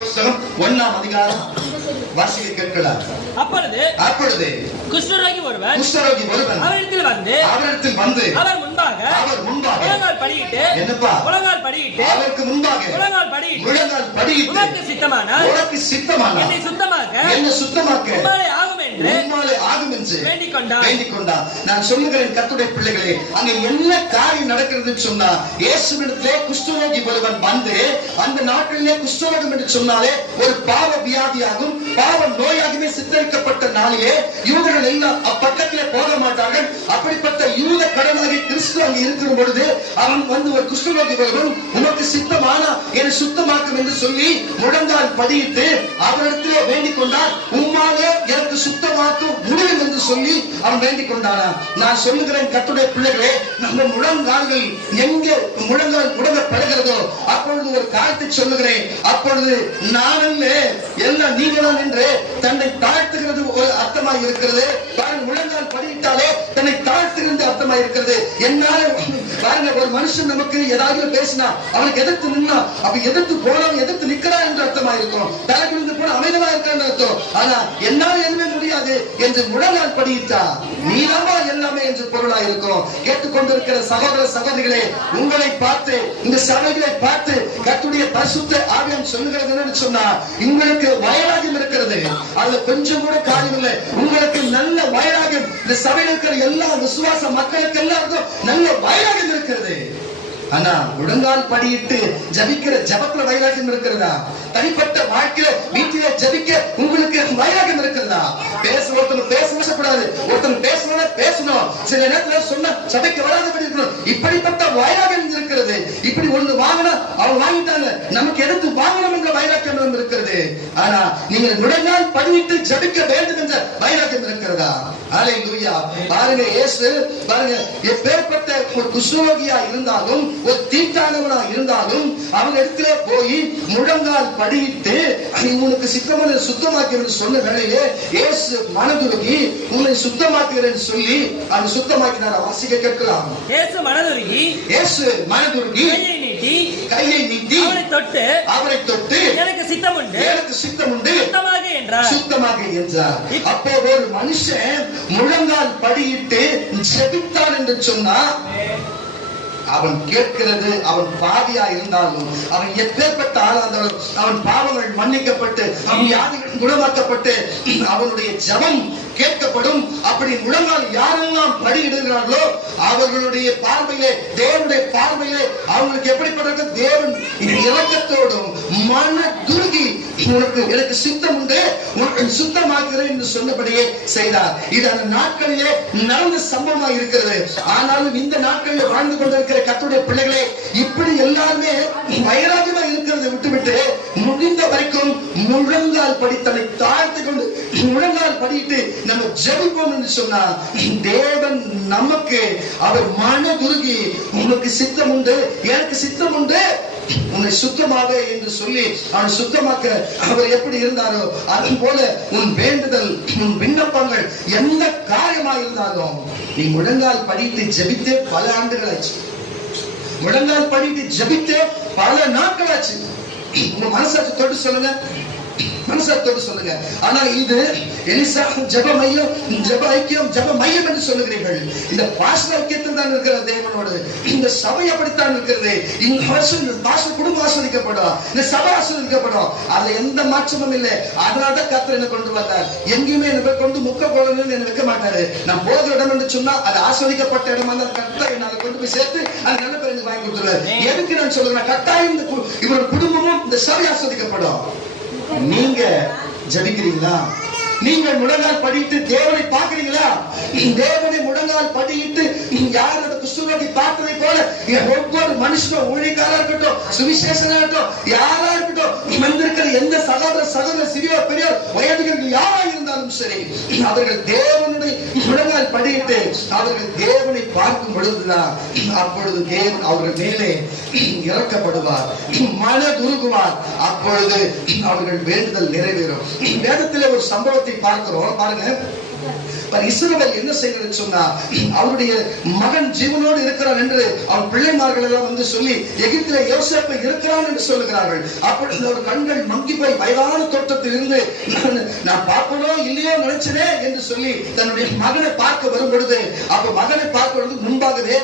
ஒன்னாம் அதிகாரம் வாசிக்க கேட்கலாம். அப்பொழுது குஷ்டரோகி ஒருவன் அவரிடத்தில் வந்து அவர் முன்பாக முழங்கால் படியிட்டு அவருக்கு முன்பாக முழங்கால் படியிட்டு உனக்கு சித்தமானால் என்னை சுத்தமாக்க உம்மாலே ஆகும் என்று வேண்டிக் கொண்டார். நான் சொல்லுகிறேன் கர்த்தருடைய பிள்ளைகளே, அங்க என்ன காரியம் நடக்கிறதுன்னு சொன்னா, இயேசுவிடத்திலே குஷ்டரோகி ஒருவன் வந்து அந்த நாட்டிலே குஷ்டரோகம் என்று சொன்னாலே ஒரு பாவ வியாதியாகும் பாவ நோயாகவே சித்தரிக்கப்பட்ட நாளிலே யூதர்கள் எல்லாம் அப்பக்கத்திலே போக மாட்டார்கள். அப்படிப்பட்ட யூத கடனாகி கிறிஸ்து அங்கே இருக்கிற பொழுது அவன் வந்து ஒரு குஷ்டரோகி ஒருவன் உனக்கு சித்தமானா என்னை சுத்தமாக்கும் என்று சொல்லி முழங்கால் படியிட்டு அவரிடத்திலே வேண்டிக் கொண்டார். உம்மாலே எனக்கு சுத்தமாக்கும் முடியும் என்று சொல்லி அவன் வேண்டிக் கொண்டானா. நான் சொல்லுகிறேன் கர்த்தருடைய பிள்ளைகளே, நம்ம முழங்கால்கள் எங்கே முழங்கால் முடங்கப்படுகிறதோ அப்பொழுது ஒரு காலத்தை சொல்லுகிறேன், அப்பொழுது நானல்ல எல்லாம் நீங்க தான் என்று தன்னை தாழ்த்துகிறது ஒரு அர்த்தமாக இருக்கிறது. முழங்கால் படியிட்டாலே தன்னை தாழ்த்துகிறது அர்த்தமாக இருக்கிறது. என்னால பாருங்க, ஒரு மனுஷன் நமக்கு ஏதாவது பேசினா அவனுக்கு எதிர்த்து நின்னா அப்ப எதிர்த்து போனவன் எதிர்த்து நிற்கிறா என்று அர்த்தமா இருக்கும். தலைக்கு போன அமைதலா இருக்கான்னு அர்த்தம். ஆனா என்னால எதுவுமே முடியாது என்று முழங்கால் படியிட்டா நீதாமா எல்லாமே என்று பொருளா இருக்கும். கேட்டுக்கொண்டிருக்கிற சகோதர சகோதரிகளே, உங்களை பார்த்து இந்த சபைகளை பார்த்து கர்த்தருடைய பரிசுத்த ஆவியானவர் சொல்லுகிறது என்னன்னு சொன்னா, உங்களுக்கு வைராகியம் இருக்கிறது, அதுல கொஞ்சம் கூட காரியம் இல்லை. உங்களுக்கு நல்ல வைராகியம், இந்த சபையில் இருக்கிற எல்லா விசுவாச மக்களுக்கு எல்லாருக்கும் நல்ல வைராகியம் இருக்கிறது. ஆனா முழங்கால் படியிட்டு ஜபிக்கிற ஜபத்துல வைராகியம் இருக்கிறதா? தனிப்பட்ட வாழ்க்கையில வீட்டில ஜபிக்க உங்களுக்கு வைராகியம் இருக்கிறதா? ஒருத்தர் பேசக்கூடாது, ஒருத்தர் பேசணும், சில நேரத்துல சொன்ன சபைக்கு வராதபடி இருக்கணும். இப்படிப்பட்ட வைராகியம் இருக்கிறது. இப்படி ஒண்ணு வாங்கினா அவங்க வாங்கிட்டாங்க, நமக்கு எடுத்து வாங்கணும் என்ற வைராகியம் இருக்கிறது. ஆனா நீங்கள் முழங்கால் படியிட்டு ஜபிக்க வேண்டும் என்ற வைராகியம் இருக்கிறதா? அல்லேலூயா. பாருங்க, இயேசு பாருங்க, எப்பேற்பட்ட ஒரு குஷ்டரோகியா இருந்தாலும் ஒரு தீட்டானவனா இருந்தாலும் அவன் இடத்துல போய் முழங்கால் படியிட்டு உனக்கு சித்தமான சுத்தமாக்கிறேன்னு சொன்ன வேளையிலே இயேசு மனதுருகி உன்னை சுத்தமாக்கிறேன்னு சொல்லி அவன் சுத்தமாக்கினார். வாசிக்க கேட்கலாம். இயேசு மனதுருகி கையை நீட்டி அவரை தொட்டு எனக்கு சித்தம் உண்டு சுத்தமாக என்றார். அப்போ ஒரு மனுஷன் முழங்கால் படியிட்டு ஜெபித்தான் என்று சொன்னா, அவன் கேட்கிறது, அவன் பாவியா இருந்தாலும் அவன் எப்பேற்பட்ட ஆளா இருந்தாலும் அவன் பாவங்கள் மன்னிக்கப்பட்டு அவன் வியாதிகள் குணமாக்கப்பட்டு அவனுடைய ஜெபம் கேட்கப்படும். அப்படி முழங்கால் யாரெல்லாம் படியிடுகிறார்களோ அவர்களுடைய பார்வையிலே, தேவனுடைய பார்வையிலே அவங்களுக்கு எப்படிப்பட்ட தேவன் இரக்கத்தோடும் மன துருகி உனக்கு எனக்கு சித்தம் உண்டு சுத்தமாக்குறேன் என்று சொன்னபடியே செய்தார். இது அந்த நாட்களிலே நடந்த சம்பவமாக இருக்கிறது. ஆனாலும் இந்த நாட்களில் வாழ்ந்து கொண்டிருக்கிற கர்த்தருடைய பிள்ளைகளே, இப்படி எல்லாருமே வைராகியமா இருக்கிறதை விட்டுவிட்டு முடிந்த வரைக்கும் முழங்கால் படி தன்னை தாழ்த்து கொண்டு முழங்கால் படிட்டு நம்ம ஜெபிப்போம் என்று சொன்னா, தேவன் நமக்கு அவர் மனதுருகி உனக்கு சித்தம் உண்டு எனக்கு சித்தம் உண்டு உன்னை சுத்தமாக என்று சொல்லி அவன் சுத்தமாக்க அவர் எப்படி இருந்தாரோ அது போல உன் வேண்டுதல் உன் விண்ணப்பங்கள் எந்த காரியமாக இருந்தாலும் நீ முழங்கால் படித்து ஜெபித்தே பல ஆண்டுகள் ஆச்சு. முழங்கால் படித்து ஜெபித்தே பல நாட்கள் ஆச்சு. உங்க மனசாட்சி தொட்டு சொல்லுங்க, மனசாட்சி சொல்லுங்க. ஆனா இது எலிசா ஜெப மையம், ஜெப ஐக்கியம், ஜெப மையம் என்று சொல்லுகிறீர்கள். இந்த பாஸ்டர் ஐக்கியத்தில் தான் இருக்கிற தேவனோடு இந்த சபை அப்படித்தான் இருக்கிறது. இந்த வருஷம் இந்த பாஸ்டர் குடும்பம் ஆஸ்வதிக்கப்படும், இந்த சபை ஆஸ்வதிக்கப்படும், அதுல எந்த மாற்றமும் இல்லை. அதனாலதான் கர்த்தர் என்ன கொண்டு வந்தார். எங்கேயுமே என்ன கொண்டு முக்க போடணும்னு என்ன வைக்க மாட்டாரு. நான் போகிற இடம் என்று சொன்னா அது ஆஸ்வதிக்கப்பட்ட இடமா இருந்தால் கர்த்தர் என்ன கொண்டு போய் சேர்த்து அது நல்ல பேர் வாங்கி கொடுத்துருவாரு. எதுக்கு நான் சொல்றேன், கட்டாயம் இவரோட குடும்பமும் இந்த சபை ஆஸ்வதிக்கப்படும். நீங்க ஜெபிக்கிறீங்களா? நீங்கள் முழங்கால் படிட்டு தேவனை பார்க்கிறீங்களா? தேவனை முழங்கால் படிட்டு யார் அந்த குஷ்டரோகி பார்த்ததை போல ஒவ்வொரு மனுஷனும் ஊழியக்காரா இருக்கட்டும், சுவிசேஷனா இருக்கட்டும், யாரா இருக்கட்டும், வந்திருக்கிற எந்த சகோதர சிறியோ பெரியோ வயதுகள் யாரா இருந்தாலும் சரி, அவர்கள் தேவனுடைய முழங்கால் படிட்டு அவர்கள் தேவனை பார்க்கும் பொழுதுதான் அப்பொழுது தேவன் அவர்கள் மேலே இறக்கப்படுவார், மனதுருகுவார். அப்பொழுது அவர்கள் வேண்டுதல் நிறைவேறும். வேதத்திலே ஒரு சம்பவத்தை பார்க்கிறோம் பாருங்க. இஸ்ரவேல் என்ன செய்கிறது சொன்னா, அவருடைய மகன் ஜீவனோடு இருக்கிறான் என்று அவன் பிள்ளைமார்கள் எல்லாம் வந்து சொல்லி எகிப்திலே யோசேப்பு இருக்கிறான் என்று சொல்லுகிறார்கள். அப்பொழுது ஒரு கண்கள் மங்கி போய் வயதான தோற்றத்தில் இருந்து நான் பார்க்கணும் இல்லையோ நினைச்சனே என்று சொல்லி தன்னுடைய மகனை பார்க்க வரும் பொழுது, அப்ப மகனை பார்க்கிறது முன்பாகவே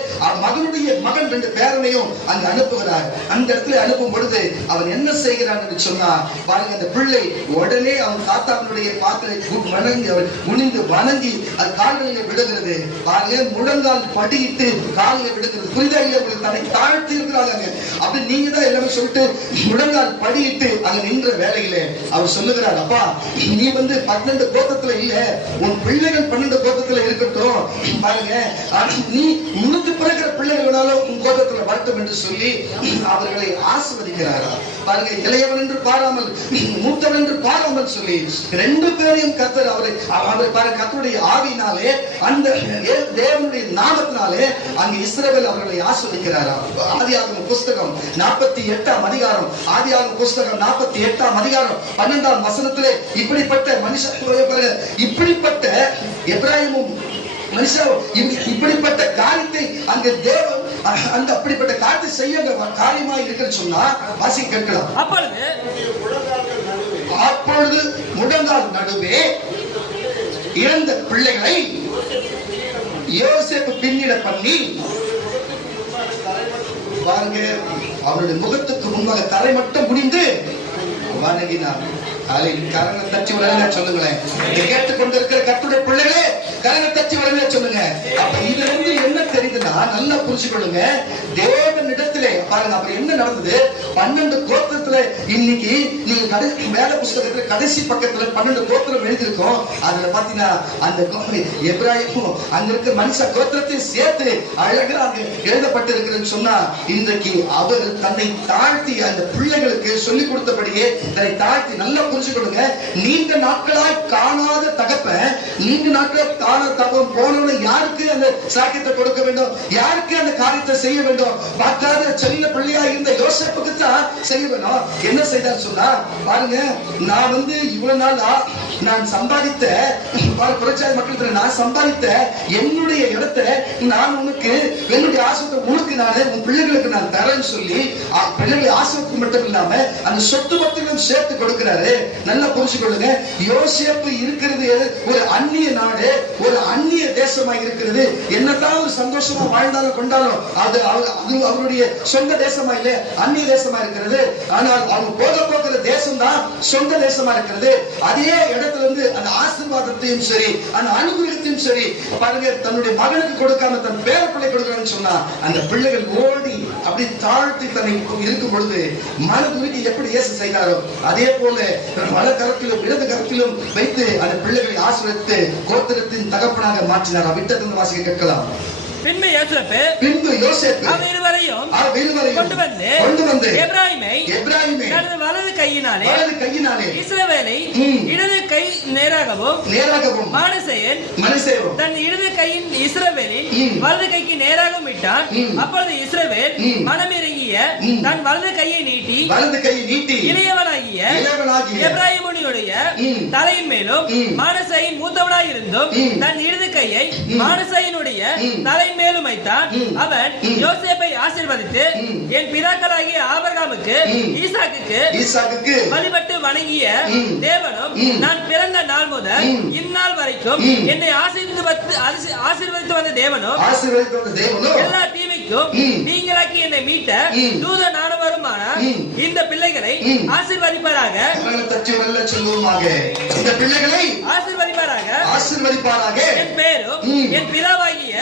மகனுடைய மகன் 2 பேரனையும் அங்கு அனுப்புகிறார். அந்த இடத்துல அனுப்பும் பொழுது அவன் என்ன செய்கிறான் என்று சொன்னா, பாருங்க, அந்த பிள்ளை உடனே அவன் தாத்தாவுடைய பாத்திரை வணங்கி அவன் குனிந்து வணங்கி அது கால்களில் விடுகிறது. பாருங்க, முழங்கால் படியிட்டு காலில் விடுகிறது. புரிதா இல்ல? தன்னை தாழ்த்தி இருக்கிறாங்க. அப்படி நீங்க தான் எல்லாமே சொல்லிட்டு முழங்கால் படியிட்டு அங்க நின்ற வேலையிலே அவர் சொல்லுகிறார், அப்பா நீ வந்து 12 கோத்திரத்துல இல்ல, உன் பிள்ளைகள் 12 கோத்திரத்துல இருக்கட்டும். பாருங்க, நீ உனக்கு பிறகு பிள்ளைகள் வேணாலும் உன் கோத்திரத்துல வரட்டும் என்று சொல்லி அவர்களை ஆசீர்வதிக்கிறாரா. பாருங்க, இளையவன் என்று பாராமல் மூத்தவன் என்று பாராமல் சொல்லி 2 பேரையும் கர்த்தர் அவர் பாருங்க கர்த்தருடைய ஆவியினாலே அந்த தேவனுடைய நாமத்தினாலே அங்கு இஸ்ரவேல் அவர்களை ஆசீர்வதிக்கிறாரா. ஆதியாகம புஸ்தகம் 48ஆம் அதிகாரம், ஆதியாகம புஸ்தகம் 48ஆம் அதிகாரம் 12ஆம் வசனத்திலே இப்படிப்பட்ட மனுஷன், இப்படிப்பட்ட எப்ராயிமும் மனுஷன் இப்படிப்பட்ட காரியத்தை அங்கு தேவன் அந்த அப்படிப்பட்ட காரியத்தை செய்ய காரியமா இருக்குன்னு சொன்னா வாசி கேட்கலாம். அப்பொழுது முழங்கால் நடுவே இறந்த பிள்ளைகளை யோசேப்பு பின்னிட பண்ணி, பாருங்க, அவருடைய முகத்துக்கு முன்பாக தரை மட்டும் முடிந்து வணங்கினார். கரங்களை தட்டி வளர சொல்லுங்களேன். கேட்டுக்கொண்டிருக்கிற கர்த்தருடைய பிள்ளைகளே, கரங்களை தட்டி வளர சொல்லுங்க. அப்ப இதுல இருந்து என்ன தெரியுதுன்னா, நல்லா புரிஞ்சுக்கொள்ளுங்க. தேவனிடத்திலே பாருங்க அப்ப என்ன நடந்தது. 12 கோத்திரத்துல இன்னைக்கு நீங்க வேத புஸ்தகத்துல கடைசி பக்கத்துல 12 கோத்திரம் எழுதியிருக்கோம். அதுல பாத்தீங்கன்னா அந்த எப்ராயிமும் அங்க இருக்க மனுஷ கோத்திரத்தையும் சேர்த்து அழகா அங்க எழுதப்பட்டிருக்கிறேன்னு சொன்னா, இன்றைக்கு அவர் தன்னை தாழ்த்தி அந்த பிள்ளைகளுக்கு சொல்லிக் கொடுத்தபடியே தன்னை தாழ்த்தி நல்லா புரிஞ்சுக்கொள்ளுங்க. நீண்ட நாட்களாய் காணாத தகப்பன், நீண்ட நாட்களாய் காணாத தகப்பன் போனவன யாருக்கு அந்த சாக்கியத்தை கொடுக்க வேண்டும், யாருக்கு அந்த காரியத்தை செய்ய வேண்டும். பார்க்காத செல்ல பிள்ளையா இருந்த யோசேப்புக்கு தான் செய்ய வேணும். என்ன செய்தார் சொன்னா, பாருங்க, நான் வந்து இவ்வளவு நாளா நான் சம்பாதித்த புரட்சாதி மக்கள் நான் சம்பாதித்த என்னுடைய இடத்தை நான் உனக்கு என்னுடைய ஆசை உனக்கு நான் உன் பிள்ளைகளுக்கு நான் தரேன்னு சொல்லி பிள்ளைகளை ஆசைக்கு மட்டும் இல்லாம அந்த சொத்து பத்திரம் சேர்த்து கொடுக்கிறாரு. நல்லா புரிஞ்சுக்கொள்ளுங்க. யோசேப்பு இருக்கிறது ஒரு அந்நிய நாடு, ஒரு அந்நிய தேசமா இருக்கிறது. என்னதான் ஒரு சந்தோஷமா வாழ்ந்தாலும் கொண்டாலும் அது அவருடைய சொந்த தேசமா இல்ல, அந்நிய தேசமா இருக்கிறது. ஆனால் அவங்க போகிற தேசம் தான் சொந்த தேசமா இருக்கிறது. அதே இடத்துல இருந்து அந்த ஆசீர்வாதத்தையும் சரி அந்த அனுகிரகத்தையும் சரி பாருங்க தன்னுடைய மகனுக்கு கொடுக்காம தன் பேர பிள்ளை கொடுக்கணும்னு சொன்னா, அந்த பிள்ளைகள் ஓடி அப்படி தாழ்த்தி தன்னை இருக்கும் பொழுது மனதுருகி எப்படி இயேசு செய்தாரோ அதே போல வல கரத்திலும் இடது கரத்திலும் வைத்து அந்த பிள்ளைகளை ஆசீர்வதித்து கோத்திரத்தின் தகப்பனாக மாற்றினார். விட்டத்தின் வாசிக்க கேட்கலாம். பின்பு யோசேப்பு அவர் இருவரையும் கொண்டு வந்து எப்ராயிமை தனது வலது கையினாலே இஸ்ரவேலை இடது கை நேராகவும் மனசேயன் தன் இடது கையின் இஸ்ரவேலின் வலது கைக்கு நேராகவும் விட்டான். அப்பொழுது இஸ்ரவேல் மனமிறங்கிய தன் வலது கையை நீட்டி இளையவனாகிய எப்ராயிமுடைய தலையின் மேலும் மனசேயின் மூத்தவனாய் இருந்தும் தன் இடது கையை மனசேயினுடைய தலை மேலும் வைத்தான். அவன் யோசேப்பை ஆசீர்வதித்து என் பிதாக்களாகிய ஆபிரகாமுக்கு ஈசாக்குக்கு வழிபட்டு வணங்கிய தேவனும் நான் பிறந்த நாள் முதல் இந்நாள் வரைக்கும் என்னை ஆசீர்வதித்து வந்த தேவனும் எல்லா தீமைக்கும் நீங்களாக்கி என்னை மீட்ட தூத நானவருமான இந்த பிள்ளைகளை ஆசீர்வதிப்பாராக. என் பேரும் என் பிதாவாகிய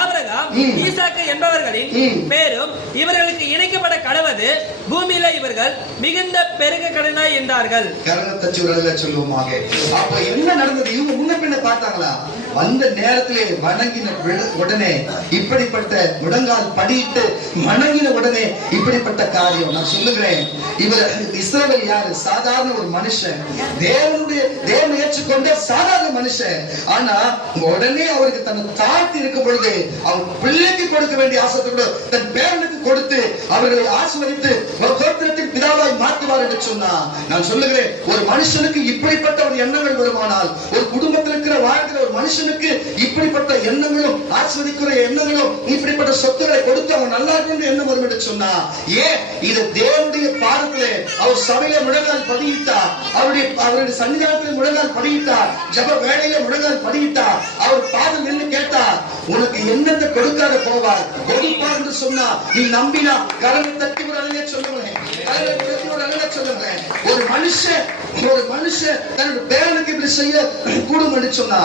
ஆபிரகாம் ஈசாக்கு என்பவர்களின் பேரும் இவர்களுக்கு இணைக்கப்பட கடவது. பூமியில இவர்கள் மிகுந்த பெருக கடனாய் என்றார்கள். அப்ப என்ன நடந்தது? இவங்க முன்ன பின்ன பார்த்தாங்களா? வந்த நேரத்திலே வணங்கின உடனே இப்படிப்பட்ட முழங்கால் படியிட்டு வணங்கின உடனே இப்படிப்பட்ட காரியம். நான் சொல்லுகிறேன், இவர் இஸ்ரவேல் யாரு? சாதாரண ஒரு மனுஷன், தேவன் ஏற்றுக்கொண்ட சாதாரண மனுஷன். ஆனா உடனே அவருக்கு தன்னை தாழ்த்தி இருக்கும் பொழுது அவர் பிள்ளைக்கு தந்தைக்கு கொடுக்க வேண்டிய ஆசீர்வாதத்தை தன் பேரனுக்கு கொடுத்து அவர்களை ஆசீர்வதித்து ஒரு கோத்திரத்தின் பிதாவாய் மாற்றுவார் என்று சொன்னார். நான் சொல்லுகிறேன், ஒரு மனுஷனுக்கு இப்படிப்பட்ட ஒரு எண்ணங்கள் வருமானால், ஒரு குடும்பத்தில் இருக்கிற வாழ்கிற ஒரு மனுஷனுக்கு இப்படிப்பட்ட எண்ணங்களும் ஆசீர்வதிக்கிற எண்ணங்களும் இப்படிப்பட்ட சொத்துக்களை கொடுத்து அவன் நல்லா இருக்கும் எண்ணம் வரும் என்று சொன்னா, ஏன் இது தேவனுடைய பாதத்திலே அவர் சபையில முழங்கால் படியிட்டார், அவருடைய சன்னிதானத்திலே முழங்கால் படியிட்டார், ஜப வேளையில முழங்கால் படியிட்டார், அவர் பாதம் நின்று கேட்டார், உனக்கு என்னத்தை கொடுக்காத போவார், கொடுப்பார் என்று சொன்னா நீ நம்பினா கரவை தட்டி ஒரு அழகே சொல்லுங்களேன், சொல்லுங்களேன். ஒரு மனுஷன் தன்னுடைய பேரனுக்கு இப்படி செய்ய கூடும் என்று சொன்னா,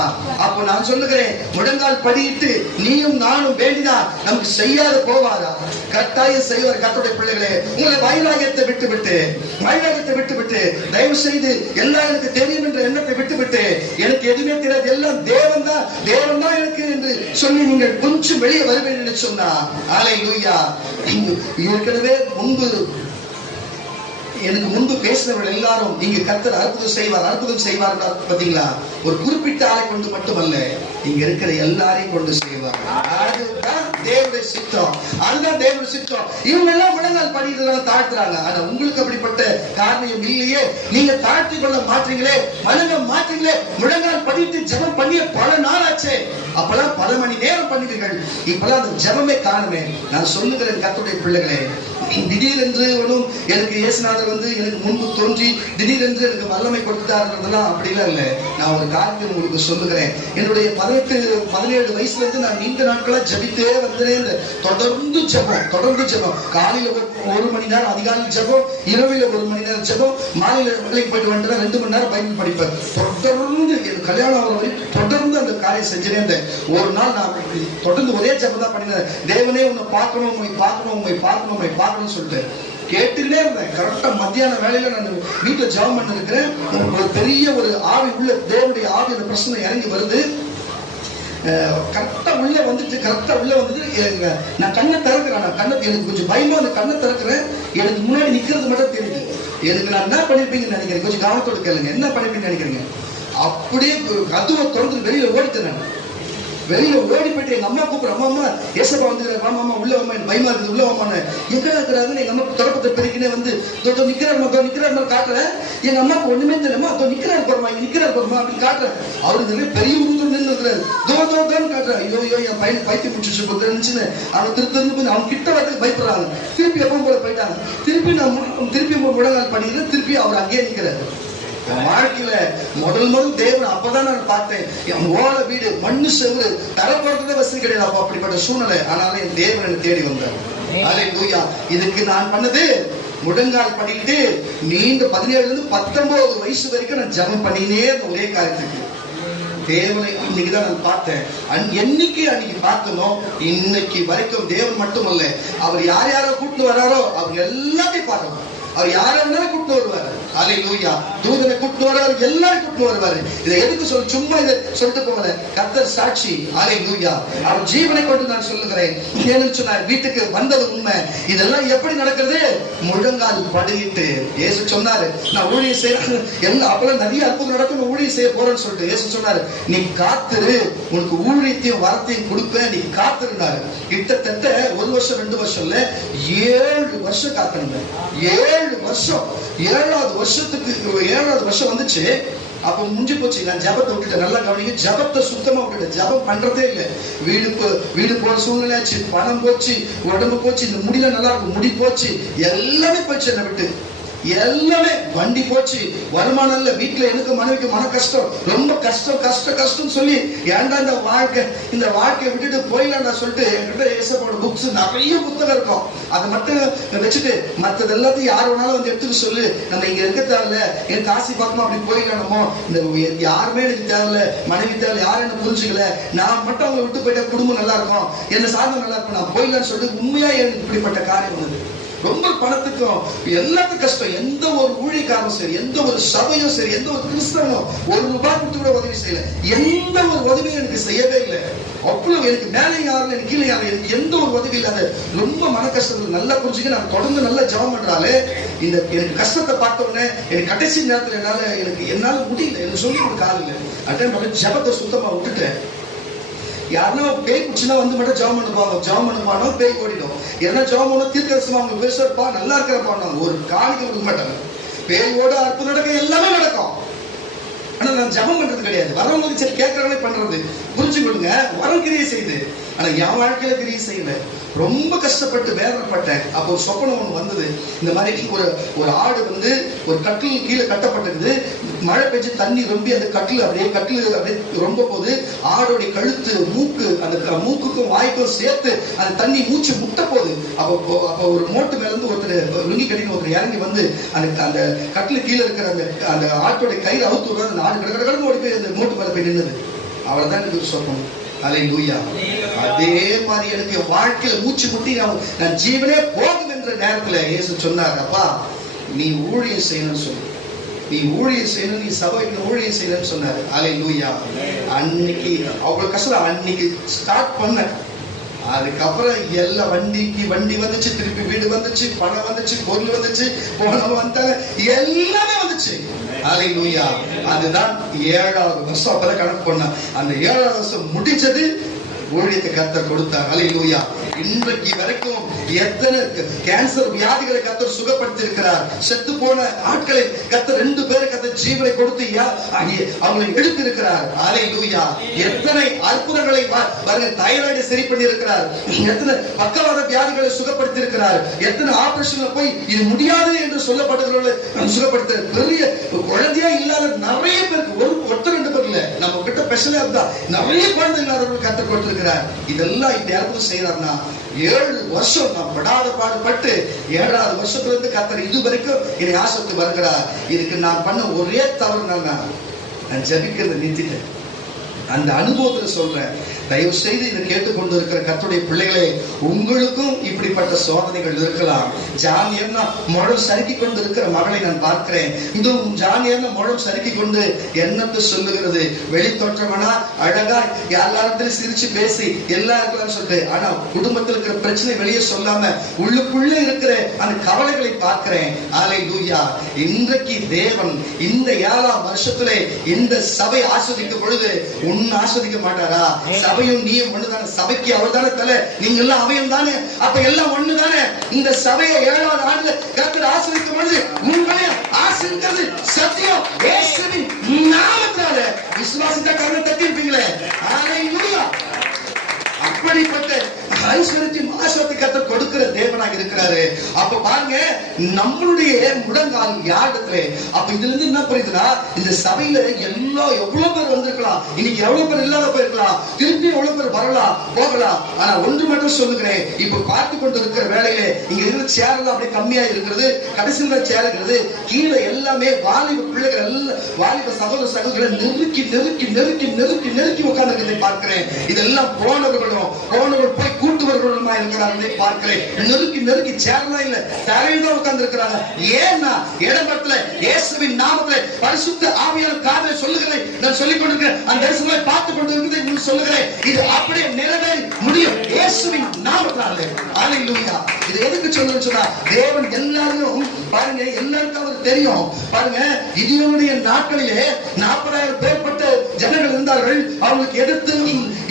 அப்போ நான் சொல்லுகிறேன், முழங்கால் படியிட்டு நீயும் நானும் வேண்டினா நமக்கு செய்யாத போவாரா? கட்டாயம் செய்வார். கர்த்தருடைய பிள்ளைகளே, உங்களை வைராகியத்தை விட்டுவிட்டு தயவு செய்து எல்லாம் எனக்கு தெரியும் என்ற எண்ணத்தை விட்டுவிட்டு, எனக்கு எதுவுமே தெரியாது, எல்லாம் தேவன் தான் எனக்கு என்று சொல்லி நீங்கள் கொஞ்சம் வெளியே வருவேன் என்று சொன்னா, அல்லேலூயா. ஏற்கனவே எனக்கு முன்பு பேசினவர்கள் எல்லாரும் இங்கு கர்த்தர் அற்புதம் செய்வார் பாத்தீங்களா? ஒரு குறிப்பிட்ட ஆளை கொண்டு மட்டுமல்ல, இங்க இருக்கிற எல்லாரையும் கொண்டு செய்வார். அதுதான் தேவனுடைய சித்தம், அதுதான் தேவனுடைய சித்தம். இவங்க எல்லாம் முழங்கால் படிக்கிறதுனால தாழ்த்துறாங்க. ஆனா உங்களுக்கு அப்படிப்பட்ட காரணம் இல்லையே. நீங்க தாழ்த்தி கொள்ள மாற்றீங்களே, முழங்கால் படித்து ஜெபம் பண்ணிய பல நாள் ஆச்சே. அப்பெல்லாம் பல மணி நேரம் பண்ணுவீர்கள், இப்பெல்லாம் அந்த ஜெபமே காணுமே. நான் சொல்லுகிறேன் கர்த்தருடைய பிள்ளைகளே, திடீரென்று ஒன்றும் எனக்கு இயேசுநாதர் எனக்கு முன்பு தோன்றி திடீரென்று எனக்கு வல்லமை கொடுத்தாருன்றதெல்லாம் அப்படிலாம் இல்லை. நான் ஒரு காரியத்தை உங்களுக்கு சொல்லுகிறேன். என்னுடைய 18-17 வயசுல இருந்து நான் நீண்ட நாட்களா ஜபித்தே வந்தேன். தொடர்ந்து ஜபம். காலையில 1 மணி நேரம் அதிகாலையில் ஜபம், இரவில 1 மணி நேரம் ஜபம், மாலையில வேலைக்கு போயிட்டு வந்துட்டு 2 மணி நேரம் பைபிள் படிப்பேன். தொடர்ந்து எனக்கு கல்யாணம் ஆகிற வரை தொடர்ந்து அந்த காரியம் செஞ்சுட்டே இருந்தேன். ஒரு நாள் நான் தொடர்ந்து ஒரே ஜபம் தான் பண்ணினேன். தேவனே உன்னை பார்க்கணும் சொல்லிட்டு கேட்டுட்டே இருந்தேன். கரெக்டா மத்தியான வேலையில நான் வீட்டுல ஜெபம் பண்ண இருக்கிறேன். ஒரு பெரிய ஒரு ஆவி உள்ள தேவனுடைய ஆவி அந்த பிரச்சனை இறங்கி வருது. கரெக்டா உள்ள வந்துட்டு நான் கண்ணை திறக்கிறேன். எனக்கு கொஞ்சம் பயமா அந்த கண்ணை திறக்கிறேன். எனக்கு முன்னாடி நிக்கிறது மட்டும் தெரியுது. எனக்கு நான் என்ன பண்ணிருப்பீங்கன்னு நினைக்கிறேன். கொஞ்சம் கவனத்தோடு கேளுங்க, என்ன பண்ணிருப்பீங்கன்னு நினைக்கிறீங்க? அப்படியே கதவை திறந்து வெளியில ஓடிட்டேன். வெளியில ஓடி போயிட்டு எங்க அம்மா கூப்பிடுறேன், அம்மா ஏசப்பா வந்து மாமா உள்ள வாமா, பயமா இருக்குது, உள்ள வாமான்னு. எங்க இருக்கிறாங்கன்னு எங்க அம்மா தொடப்பத்தை பெருக்கினே வந்து நிக்கிறாரு காட்டுறேன். எங்க அம்மாவுக்கு ஒண்ணுமே தெரியுமா, நிக்கிறாரு போறமா அப்படின்னு காட்டுறேன். அவருக்கு பெரிய உருவம் நின்று இருக்கிறாரு. தோன்னு காட்டுறேன். ஐயோ என் பையன் பைத்தியம் முடிச்சு போச்சுன்னு அவன் திரும்ப அவன் கிட்ட வரதுக்கு பயப்படுறாங்க. திருப்பி எப்பவும் போல போயிட்டாங்க. திருப்பி முழங்கால் பண்ணிக்கிறேன். திருப்பி அவர் அங்கேயே நிக்கிறாரு. வாழ்க்கையில முதல் தேவன் அப்பதான் நான் பார்த்தேன். ஓல வீடு, மண்ணு செவரு, தர போறதுல வசதி கிடையாது. அப்படிப்பட்ட சூழ்நிலை. ஆனாலும் என் தேவன் என்னை தேடி வந்தார். அல்லேலூயா. இதுக்கு நான் பண்ணது முழங்கால் பண்ணிட்டு நீண்ட 17 இருந்து 19 வயசு வரைக்கும் நான் ஜெபம் பண்ணினே ஒரே காரியத்துக்கு. தேவனை இன்னைக்குதான் நான் பார்த்தேன். அன்னைக்கு பார்த்தனோ இன்னைக்கு வரைக்கும் தேவன் மட்டுமல்ல, அவர் யாரோ கூட்டு வராரோ அவங்க எல்லாத்தையும் பார்க்கணும். அவர் யாரெல்லாம் கூட்டு வருவார். அல்லேலூயா. தூதனை கூட்டு வருவார், எல்லாரும் கூட்டு வருவார். இதை எதுக்கு சும்மா இதை சொல்லிட்டு போகல, கர்த்தர் சாட்சி. அல்லேலூயா. அவர் ஜீவனை கொண்டு நான் சொல்லுகிறேன். ஏன்னு சொன்னார், வீட்டுக்கு வந்தது உண்மை. இதெல்லாம் எப்படி நடக்கிறது? முழங்கால் படியிட்டு. இயேசு சொன்னாரு, நான் ஊழியம் செய்யறேன், எல்லாம் அப்பெல்லாம் நிறைய அற்புதம் நடக்கும், ஊழியம் செய்ய போறேன்னு சொல்லிட்டு இயேசு சொன்னாரு, நீ காத்துரு, உனக்கு ஊழியத்தையும் வரத்தையும் கொடுப்பேன், நீ காத்துருந்தாரு. கிட்டத்தட்ட 1 வருஷம் 2 வருஷம் இல்ல, 7 வருஷம் காத்திருந்தேன். 7 வருஷம். 7வது வருஷம் வந்துச்சு. அப்ப முடிஞ்சு போச்சு. நான் ஜபத்தை விட்டுட்டேன். நல்லா கவனிங்க, ஜபத்தை சுத்தமா விட்டுட்டேன். ஜபம் பண்றதே இல்லை. வீடு போற சூழ்நிலை ஆச்சு, பணம் போச்சு, உடம்பு போச்சு, இந்த முடியல நல்லா இருக்கும், முடி போச்சு, எல்லாமே போச்சு. என்னை விட்டு எல்லாமே வண்டி போச்சு, வருமானம் இல்ல, வீட்டுல எனக்கு மனைவிக்கு மன கஷ்டம், ரொம்ப கஷ்டம் சொல்லி ஏன்டா இந்த வாழ்க்கையை விட்டுட்டு போயிடலாம்டா சொல்லிட்டு என்கிட்ட ஏசப்போட புக்ஸ் நிறைய புத்தகம் இருக்கும். அதை மட்டும் வச்சுட்டு மற்றது எல்லாத்தையும் யார் வேணாலும் வந்து எடுத்துக்க சொல்லு, நம்ம இங்க இருக்க தேவையில்ல, எனக்கு காசி பார்க்கணும், அப்படி போயிடலாமோ, இந்த யாருமே எனக்கு தேவையில்ல, மனைவி தேவை, யாரும் என்ன புரிஞ்சுக்கல, நான் மட்டும் அவங்களை விட்டு போயிட்டா குடும்பம் நல்லா இருக்கும், என்ன சாதம் நல்லா இருக்கும், நான் போயிடலான்னு சொல்லிட்டு உண்மையா எனக்கு இப்படிப்பட்ட காரியம் வந்தது. ரொம்ப பணத்துக்கும் எல்லாத்துக்கும் கஷ்டம். எந்த ஒரு ஊழியக்காரரும் சரி, எந்த ஒரு சபையும் சரி, எந்த ஒரு கிறிஸ்தவனும் ₹1 கொடுத்து கூட உதவி செய்யல. எந்த ஒரு உதவியும் எனக்கு செய்யவே இல்லை. அவ்வளவு எனக்கு மேலே யாரும் எனக்கு கீழே யாரும் எனக்கு எந்த ஒரு உதவி இல்லாத ரொம்ப மன கஷ்டத்துல நல்லா புரிஞ்சுக்க நான் தொடர்ந்து நல்லா ஜெபம் பண்றாலே, இந்த எனக்கு கஷ்டத்தை பார்த்த உடனே எனக்கு கடைசி நேரத்துல என்னால முடியல, எனக்கு சொல்லி கொடுக்க ஆள் இல்லை. அட்டன் பண்ண ஜெபத்தை சுத்தமா விட்டுட்டேன். யாருன்னா பேய் பிடிச்சுன்னா வந்து மட்டும் ஜாம் பண்ணுவாங்க பேய் ஓடிடும். ஏன்னா ஜாம் பண்ண தீர்க்கதரிசனம் அவங்க பேசுறப்பா நல்லா இருக்கிறப்பா ஒரு காணிக்க கொடுக்க மாட்டாங்க. பேயோட அற்புதம் நடக்கும், எல்லாமே நடக்கும். ஆனா நான் ஜபம் பண்றது கிடையாது. வரவங்களுக்கு சரி கேட்கறவங்களே பண்றது. புரிஞ்சு கொடுங்க, வரம் கிரியை செய்யுது. ஆனா என் வாழ்க்கையில கிரியை செய்யல. ரொம்ப கஷ்டப்பட்டு வேதனைப்பட்டேன். அப்போ ஒரு சொப்பனம் ஒண்ணு வந்தது. இந்த மாதிரி ஒரு ஆடு வந்து ஒரு கட்டில் கீழே கட்டப்பட்டிருக்குது. மழை பெஞ்சு தண்ணி ரொம்ப அந்த கட்டில் அப்படியே ரொம்ப போது ஆடோடைய கழுத்து மூக்கு அந்த மூக்குக்கும் வாய்க்கும் சேர்த்து அந்த தண்ணி மூச்சு முட்ட போகுது. அப்போ ஒரு மோட்டு மேல இருந்து ஒருத்தர் லுங்கி கட்டின்னு ஒருத்தர் இறங்கி வந்து அந்த கட்டில் கீழே இருக்கிற அந்த ஆட்டோடைய கயிறு அவுத்து விடுறது. அந்த ஆடு கடற்கடன்னு ஓடி போய் அந்த மோட்டு மேல போய் நின்னுது. அவ்வளவுதான் எனக்கு சொப்பனம். அல்லேலூயா. அதே மாதிரி எனக்கு வாழ்க்கையில மூச்சு முட்டி நான் ஜீவனே போகும் என்ற நேரத்துல இயேசு சொன்னார், அப்பா நீ ஊழியம் செய்யணும்னு சொல்லு, நீ ஊழியம் செய்யணும், நீ சபைக்கு ஊழியம் செய்யணும்னு சொன்னாரு. அல்லேலூயா. அன்னைக்கு அவ்வளவு கஷ்டம். அன்னைக்கு ஸ்டார்ட் பண்ண, அதுக்கப்புறம் எல்லாம் வண்டி வந்துச்சு, திருப்பி வீடு வந்துச்சு, பணம் வந்துச்சு, பொருள் வந்துச்சு, போனவங்க வந்தாங்க, எல்லாமே வந்துச்சு. அல்லேலூயா. அதுதான் 7வது வருஷம். அப்பதான் கணக்கு பண்ண. அந்த 7வது வருஷம் முடிச்சது ஊழியத்தை கர்த்தர் கொடுத்தார். அல்லேலூயா. இன்றைக்கு வரைக்கும் எத்தனை கேன்சர் வியாதிகளை கர்த்தர் சுகப்படுத்தி இருக்கிறார். செத்து போன ஆட்களை கர்த்தர் 2 பேரை கர்த்தர் ஜீவனை கொடுத்து அவங்களை எடுத்து இருக்கிறார். அல்லேலூயா. எத்தனை அற்புதங்களை பாருங்க, தைராய்டு சரி பண்ணி இருக்கிறார். எத்தனை பக்கவாத வியாதிகளை சுகப்படுத்தி இருக்கிறார். எத்தனை ஆபரேஷன்ல போய் இது முடியாது என்று சொல்லப்பட்டவர்களை சுகப்படுத்த, பெரிய குழந்தையா இல்லாத நிறைய பேருக்கு, ஒருத்தர் 2 பேர் இல்ல, நம்ம கிட்ட ஸ்பெஷலா இருந்தா நிறைய குழந்தை இல்லாதவர்கள் கர்த்தர் கொடுத்திருக்கிறார். இதெல்லாம் இந்த யாருக்கும் செய்யறாருன்னா 7 வருஷம் நான் படாத பாடுபட்டு 7வது வருஷத்துல இருந்து கர்த்தர் இது வரைக்கும் என்னை ஆசைத்து வருகிறார். இதுக்கு நான் பண்ண ஒரே தவறு நான் ஜபிக்கிறத நிறுத்திட்டேன். அந்த அனுபவத்துல சொல்றேன். தயவு செய்து இதை கேட்டுக்கொண்டு இருக்கிற கர்த்தருடைய பிள்ளைகளே, உங்களுக்கும் இப்படிப்பட்ட சோதனைகள் இருக்கலாம். ஜானியர்னா முழம் சறுக்கி கொண்டு இருக்கிற மகளை நான் பார்க்கிறேன். இதுவும் ஜானியர்னா முழம் சறுக்கி கொண்டு என்னத்தை சொல்லுகிறது, வெளி தோற்றமனா அழகா எல்லாத்திலும் சிரிச்சு பேசி எல்லாம் இருக்கலாம்னு சொல்லிட்டு, ஆனா குடும்பத்தில் இருக்கிற பிரச்சனை வெளியே சொல்லாம உள்ளுக்குள்ள இருக்கிற அந்த கவலைகளை பார்க்கிறேன். அல்லேலூயா. இன்றைக்கு தேவன் இந்த 7ஆம் வருஷத்திலே இந்த சபை ஆஸ்வதிக்கும் பொழுது உன்னை ஆஸ்வதிக்க மாட்டாரா? சபையும் நீயும் ஒண்ணுதானே. சபைக்கு அவர் தானே தலை, நீங்க எல்லாம் அவயம் தானே. அப்ப எல்லாம் ஒண்ணுதானே. இந்த சபையை 7வது ஆண்டுல கர்த்தர் ஆசீர்வதிக்கும் பொழுது உங்களை ஆசீர்வதிக்கிறது சத்தியம். இயேசுவின் நாமத்தினால விசுவாசித்த கர்த்தரை தட்டி இருப்பீங்களே. அல்லேலூயா. அப்படிப்பட்ட ஐஸ்வர்யத்தையும் ஆசீர்வாதத்தை கர்த்தர் கொடுக்கிற தேவனாக இருக்கிறாரு. அப்ப பாருங்க, நம்மளுடைய முழங்கால் யாரிடத்துல. அப்ப இதுல இருந்து என்ன புரியுதுன்னா, இந்த சபையில எவ்வளவு பேர் வந்திருக்கலாம், இன்னைக்கு எவ்வளவு பேர் இல்லாத போயிருக்கலாம், திருப்பி எவ்வளவு பேர் வரலாம் போகலாம். ஆனா ஒன்று மட்டும் சொல்லுகிறேன், இப்ப பார்த்து கொண்டு இருக்கிற வேலையில இங்க இருக்கிற சேர் தான் அப்படியே கம்மியா இருக்கிறது, கடைசியில் சேர் இருக்கிறது, கீழே எல்லாமே வாலிப பிள்ளைகள் எல்லாம், வாலிப சகோதர சகோதரர்களை நெருக்கி நெருக்கி நெருக்கி நெருக்கி நெருக்கி உட்கார்ந்து பார்க்கிறேன். இதெல்லாம் போனவர்கள் போய் கூட்டுவர்களுமா இருக்கிறார்களே பார்க்கிறேன். நெருக்கி நெருக்கி சேரலாம் இல்ல, தரையில் தான் உட்கார்ந்து இருக்கிறாங்க. ஏன்னா இடம்பத்துல இயேசுவின் நாமத்திலே பரிசுத்த ஆவியானவர் காதுல சொல்லுகிறேன், நான் சொல்லிக் கொண்டிருக்கிறேன், அந்த தேசங்களை பார்த்து கொண்டிருக்கிறேன் சொல்லுகிறேன். இது அப்படியே நிறைவேறி முடியும் இயேசுவின் நாமத்தினாலே. அல்லேலூயா. இது எதுக்கு சொல்லுன்னு சொன்னா, தேவன் எல்லாரையும் பாருங்க, எல்லாருக்கும் அவருக்கு தெரியும். பாருங்க, கிதியோனுடைய நாட்களிலே 40,000 பேர்பட்ட ஜனங்கள் இருந்தார்கள். அவங்களுக்கு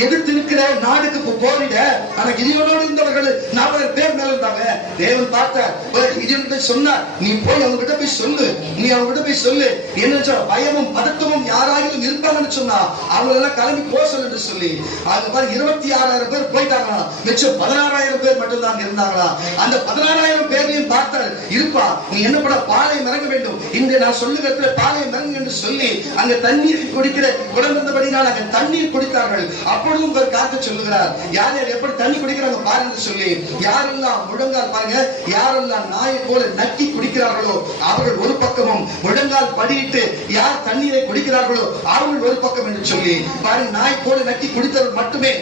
எதிர்த்து நிற்கிற நாடுக்கு போரிட. ஆனா கிதியோனோடு இருந்தவர்கள் 40,000 பேர் மேல இருந்தாங்க. தேவன் பார்த்தார், கிதியோனுக்கு சொன்னார், நீ போய் அவங்க கிட்ட போய் சொல்லு, நீ அவங்க கிட்ட போய் சொல்லு, என்ன பயமும் பதட்டமும் யாராயிலும் இருப்பாங்கன்னு சொன்னா அவங்க எல்லாம் கிளம்பி போக சொல்லு சொல்லி. அது மாதிரி 26,000 பேர் போயிட்டாங்களா, மிச்சம் 16,000 பேர் மட்டும் தான் இருந்தாங்களா. அந்த 16,000 பேரையும் பார்த்தார், இருப்பா நீ என்ன பண்ண, பாளையம் இறங்க வேண்டும், இன்று நான் சொல்லுகிறதுல பாளையம் இறங்கு என்று சொல்லி அங்க தண்ணீர் குடிக்கிற உடம்படினால் அங்க தண்ணீர் குடித்தார்கள். அப்பொழுதும் காத்து சொல்லுகிறார், யார் யார் எப்படி தண்ணி குடிக்கிறாங்க பாருங்க சொல்லி. யாரெல்லாம் முழங்கால் பாருங்க, யாரெல்லாம் நாயை போல நக்கி குடிக்கிறார்களோ அவர்கள் ஒரு பக்கமும், முழங்கால் படியிட்டு யார் தண்ணீரை குடிக்கிறார்களோ அவர்கள் ஒரு பக்கம் என்று சொல்லி பாருங்க. நாய் போல நக்கி குடித்தவர்கள் மட்டுமே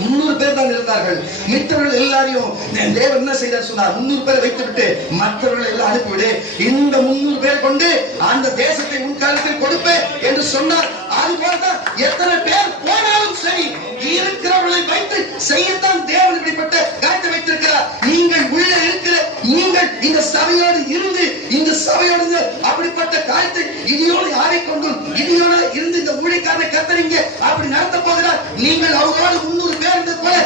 300 பேர் தான் இருந்தார்கள். மித்தவர்கள் எல்லாரையும் தேவன் என்ன செய்தார் சொன்னார், 300 பேரை வைத்து விட்டு மற்றவர்கள் எல்லாம் அனுப்பிவிடு, இந்த 300 பேர் கொண்டு அந்த தேசத்தை உன் காலத்தில் கொடுப்பேன் என்று சொன்னார். அது போலதான் எத்தனை பேர் போனாலும் சரி, இருக்கிறவர்களை வைத்து செய்யத்தான் தேவன் இப்படிப்பட்ட காரியத்தை வைத்திருக்கிறார். நீங்கள் உள்ள இருக்கிற, நீங்கள் இந்த சபையோடு இருந்து, இந்த சபையோடு அப்படிப்பட்ட காரியத்தை கிதியோன் யாரை கொண்டும் கிதியோன இருந்து இந்த ஊழியக்காரனை கர்த்தர் அப்படி நடத்த போகிறார். நீங்கள் அவரோடு 300 பேர் இருந்தது போல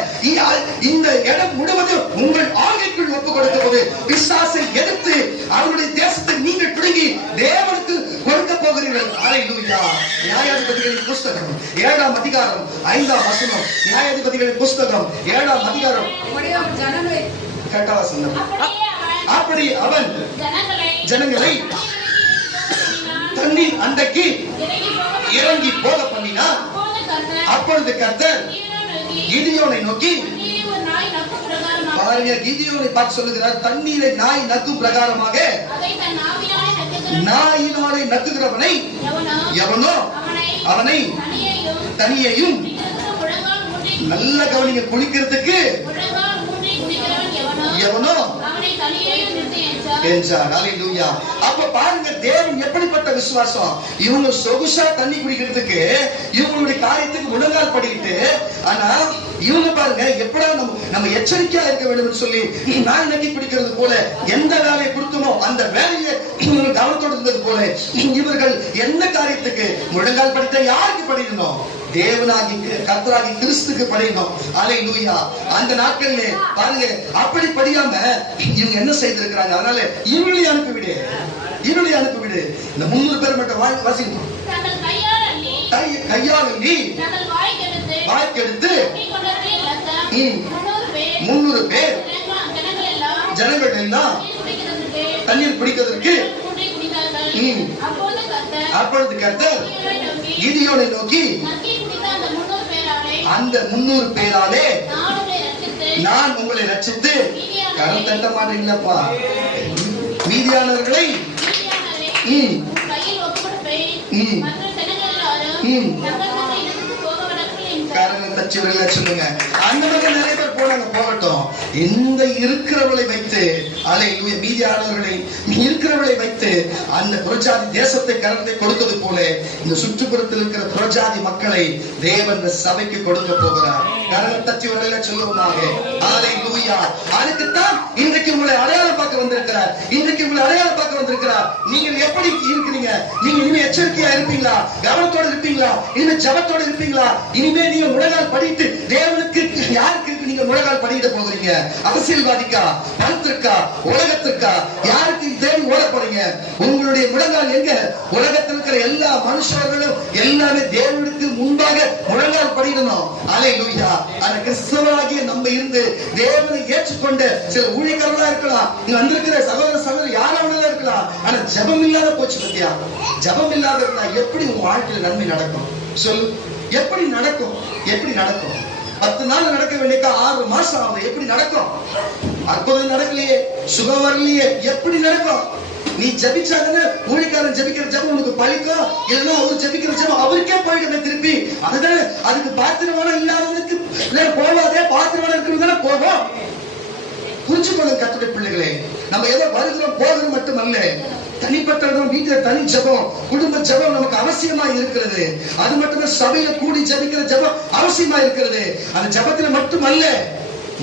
இந்த இடம் முழுவதும் உங்கள் ஆளுகைக்குள் ஒப்புக் கொடுத்த போது பிசாசை எதிர்த்து அவருடைய தேசத்தை நீங்கள் பிடுங்கி தேவனுக்கு கொடுக்க போகிறீர்கள். அல்லேலூயா. நியாயாதிபதிகளின் புஸ்தகம் 7ஆம் அதிகாரம் 5ஆம் வசனம். நியாயாதிபதிகளின் புஸ்தகம் 7ஆம் அதிகாரம் அப்படி அவன் ஜனங்களை தண்ணீர் அண்டைக்கு இறங்கி போக பண்ணினான். அப்பொழுது கர்த்தர் கிதியோனை நோக்கி, பாருங்க, கிதியோனை பார்த்து சொல்லுகிறார், தண்ணீரை நாய் நக்கும் பிரகாரமாக நாயினாலே நக்குகிறவனை எவனோ அவனை தனியையும் நல்ல கவனிங்க, குளிக்கிறதுக்கு எவனோ என்றார். அல்லேலூயா. அப்ப பாருங்க தேவன் எப்படிப்பட்ட விசுவாசம். இவங்க சொகுசா தண்ணி குடிக்கிறதுக்கு இவங்களுடைய காரியத்துக்கு முழங்கால் படிக்கிட்டு, ஆனா இவங்க பாருங்க எப்படா நம்ம எச்சரிக்கையா இருக்க வேண்டும் சொல்லி நாய் நக்கி பிடிக்கிறது போல எந்த வேலையை கொடுத்தமோ அந்த வேலையை கவனத்தோடு இருந்தது போல இவர்கள் எந்த காரியத்துக்கு முழங்கால் படித்த யாருக்கு படிக்கணும்? தேவனாகி கர்த்தராகி கிறிஸ்துக்கு படிக்கணும். அல்லேலூயா. அந்த நாட்களிலே பாருங்க அப்படி படியாம இவங்க என்ன செய்திருக்கிறாங்க. அதனால இவளை அனுப்பிவிடு. இந்த 300 பேர் மட்டும் வாசிக்கணும். கையால் அள்ளி வாய்க்கெடுத்து 300 பேர் ஜனங்கள் எல்லாம் தண்ணீர் பிடிக்கிறதுக்கு. அப்பொழுது கர்த்தர் கிதியோனை நோக்கி, அந்த 300 பேராலே நான் உங்களை ரட்சித்து கரம் தட்ட மாட்டீங்களப்பா மீதியானவர்களை சொல்லுங்க. அந்த மாதிரி நிறைய பேர் போனாங்க, போகட்டும். இந்த இருக்கிறவளை வைத்து அல்லேலூயா மீதியானவர்களை இருக்கிறவளை வைத்து அந்த புறஜாதி தேசத்தை கரத்தை கொடுத்தது போல இந்த சுற்றுப்புறத்தில் இருக்கிற புறஜாதி மக்களை தேவன் சபைக்கு கொடுக்க போகிறார். கரத்தை தட்டி வரல சொல்லுவாங்க. அல்லேலூயா. அதுக்குத்தான் இன்றைக்கு உங்களை அடையாளம் பார்க்க வந்திருக்கிறார். நீங்கள் எப்படி இருக்கிறீங்க? நீங்க இனிமே எச்சரிக்கையா இருப்பீங்களா? கவனத்தோடு இருப்பீங்களா? இனிமே ஜபத்தோடு இருப்பீங்களா? இனிமே நீங்க முழங்கால் படிட்டு தேவனுக்கு யாருக்கு நீங்க முழங்கால் படிக்க போகிறீங்க? அரசியல்வாதிக்கா, பணத்திற்கா, உலகத்திற்கா? யாருக்கு தேடி ஓட போறீங்க? உங்களுடைய முழங்கால் எங்க? உலகத்தில் இருக்கிற எல்லா மனுஷர்களும் எல்லாமே தேவனுக்கு முன்பாக முழங்கால் படிக்கணும். அல்லேலூயா. அந்த கிறிஸ்தவராகிய நம்ம இருந்து தேவனை ஏற்றுக்கொண்ட சில ஊழியக்காரர்களா இருக்கலாம், இங்க வந்திருக்கிற சகோதர யாராவது இருக்கலாம். ஆனா ஜபம் இல்லாத போச்சு பத்தியா? ஜபம் இல்லாத இருந்தா எப்படி உங்க வாழ்க்கையில நன்மை நடக்கும்? சொல். எப்படி நடக்கும்? 10 நாள் நடக்க வேண்டிய 6 மாசம் ஆகும். எப்படி நடக்கும்? அற்புதம் நடக்கலையே, சுகம் வரலையே, எப்படி நடக்கும்? நீ ஜபிச்சாதானே ஊழியக்காரன் ஜபிக்கிற ஜபம் உனக்கு பழிக்கும். இல்லைன்னா அவர் ஜபிக்கிற ஜபம் அவருக்கே போயிடுமே திருப்பி. அதுதானே அதுக்கு பாத்திரமான இல்லாதவனுக்கு போவாதே, பாத்திரமான இருக்கிறது போகும். புரிஞ்சுக்கொள்ளுங்க கர்த்தருடைய பிள்ளைகளே. நம்ம ஏதோ வருகிறோம் போகிறது மட்டுமல்ல, தனிப்பட்ட வீட்டுல தனி ஜபம், குடும்ப ஜபம் நமக்கு அவசியமா இருக்கிறது. அது மட்டுமே சபையில கூடி ஜபிக்கிற ஜபம் அவசியமா இருக்கிறது. அந்த ஜபத்துல மட்டுமல்ல,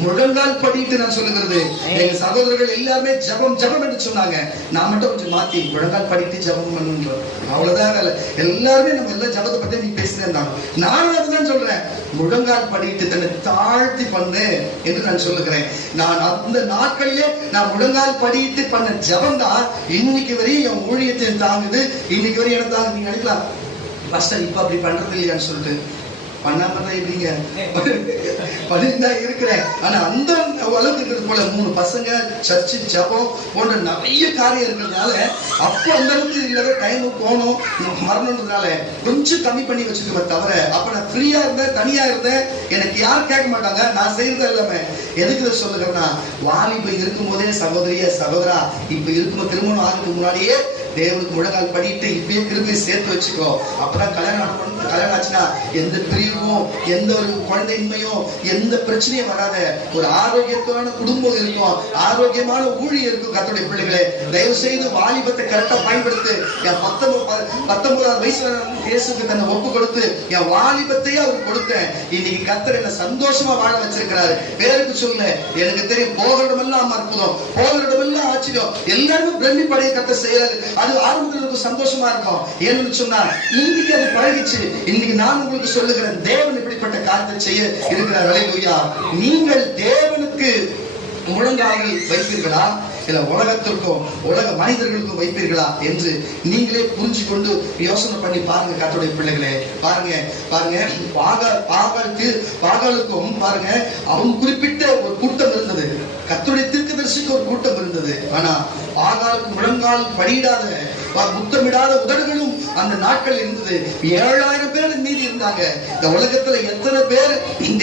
முழங்கால் படிட்டு நான் சொல்லுகிறது. எங்க சகோதரர்கள் எல்லாருமே ஜபம் என்று சொன்னாங்க. நான் மட்டும் கொஞ்சம் மாத்தி முழங்கால் படிட்டு ஜபம் பண்ணுன்றோம். அவ்வளவுதான். எல்லாருமே நம்ம எல்லா ஜபத்தை பத்தி நீ பேசினே இருந்தாங்க. நானும் அதுதான் சொல்றேன். முழங்கால் படிட்டு தன்னை தாழ்த்தி பண்ணு என்று நான் சொல்லுகிறேன். நான் அந்த நாட்களிலே நான் முழங்கால் படிட்டு பண்ண ஜபம் தான் இன்னைக்கு வரையும் என் ஊழியத்தை தாங்குது. இன்னைக்கு வரையும் எனக்கு தாங்க. நீங்க நினைக்கலாம் பாஸ்டர் இப்ப அப்படி பண்றது இல்லையான்னு சொல்லிட்டு. பண்ணாம தான் எப்படிங்க பண்ணிதான் இருக்கிறேன். ஆனா அந்த அளவுக்கு இருக்கிறது போல 3 பசங்க, சர்ச்சு, ஜபம் போன்ற நிறைய காரியம் இருக்கிறதுனால அப்போ அந்த அளவுக்கு இல்லாத டைம் போகணும் மரணம்ன்றதுனால கொஞ்சம் கம்மி பண்ணி வச்சுக்குவே தவிர, அப்ப நான் ஃப்ரீயா இருந்தேன், தனியா இருந்தேன். எனக்கு யாரும் கேட்க மாட்டாங்க. நான் செய்யறது எல்லாமே எதுக்கு சொல்லுகிறேன்னா, வாலிப இருக்கும் போதே சகோதரா இப்ப இருக்கும் திருமணம் ஆகிறதுக்கு முன்னாடியே தேவனுக்கு முழங்கால் படிட்டு இப்பயே திரும்பி சேர்த்து வச்சுக்கோ. அப்பதான் கல்யாணம் ஆச்சுன்னா எந்த பிரிவும், எந்த ஒரு குழந்தையின்மையும், எந்த பிரச்சனையும் வராத ஒரு ஆரோக்கியமான குடும்பம் இருக்கும், ஆரோக்கியமான ஊழியம் இருக்கும். கர்த்தருடைய பிள்ளைகளே, தயவு செய்து வாலிபத்தை கரெக்டா பயன்படுத்து. 19 19 வயசுல இயேசுக்கு தன்னை ஒப்பு கொடுத்து என் வாலிபத்தையே அவர் கொடுத்தேன். இன்னைக்கு கர்த்தர் என்ன சந்தோஷமா வாழ வச்சிருக்கிறாரு. பேருக்கு சொல்ல எனக்கு தெரியும், போகிறதெல்லாம் அற்புதம், போகிறதெல்லாம் ஆச்சரியம், எல்லாரும் பிரமிப்படைய கர்த்தர் செய்யறாரு. அது ஆரம்பத்தில் எனக்கு சந்தோஷமா இருக்கும். ஏன்னு சொன்னா இன்னைக்கு அது பழகிச்சு. இன்னைக்கு நான் உங்களுக்கு சொல்லுகிறேன், தேவன் இப்படிப்பட்ட காரியத்தை செய்ய இருக்கிறார். அல்லேலூயா. நீங்கள் தேவனுக்கு முழங்காலில் வைப்பீர்களா, இல்ல உலகத்திற்கும் உலக மனிதர்களுக்கும் வைப்பீர்களா என்று நீங்களே புரிஞ்சு கொண்டு யோசனை பண்ணி பாருங்க. கர்த்தருடைய பிள்ளைகளே, பாருங்க பாருங்க, பாகாலுக்கும் பாருங்க, அவன் குறிப்பிட்ட ஒரு கூட்டம் இருந்தது, கர்த்தருடைய தீர்க்கதரிசிக்கு ஒரு கூட்டம் இருந்தது. ஆனா பாகாலுக்கு முழங்கால் படியிடாத முத்தமிடாத உதடுகளும் அந்த நாட்கள் இருந்தது. 7000 பேர் மீதி இருந்தாங்க. இந்த உலகத்துல எத்தனை பேர்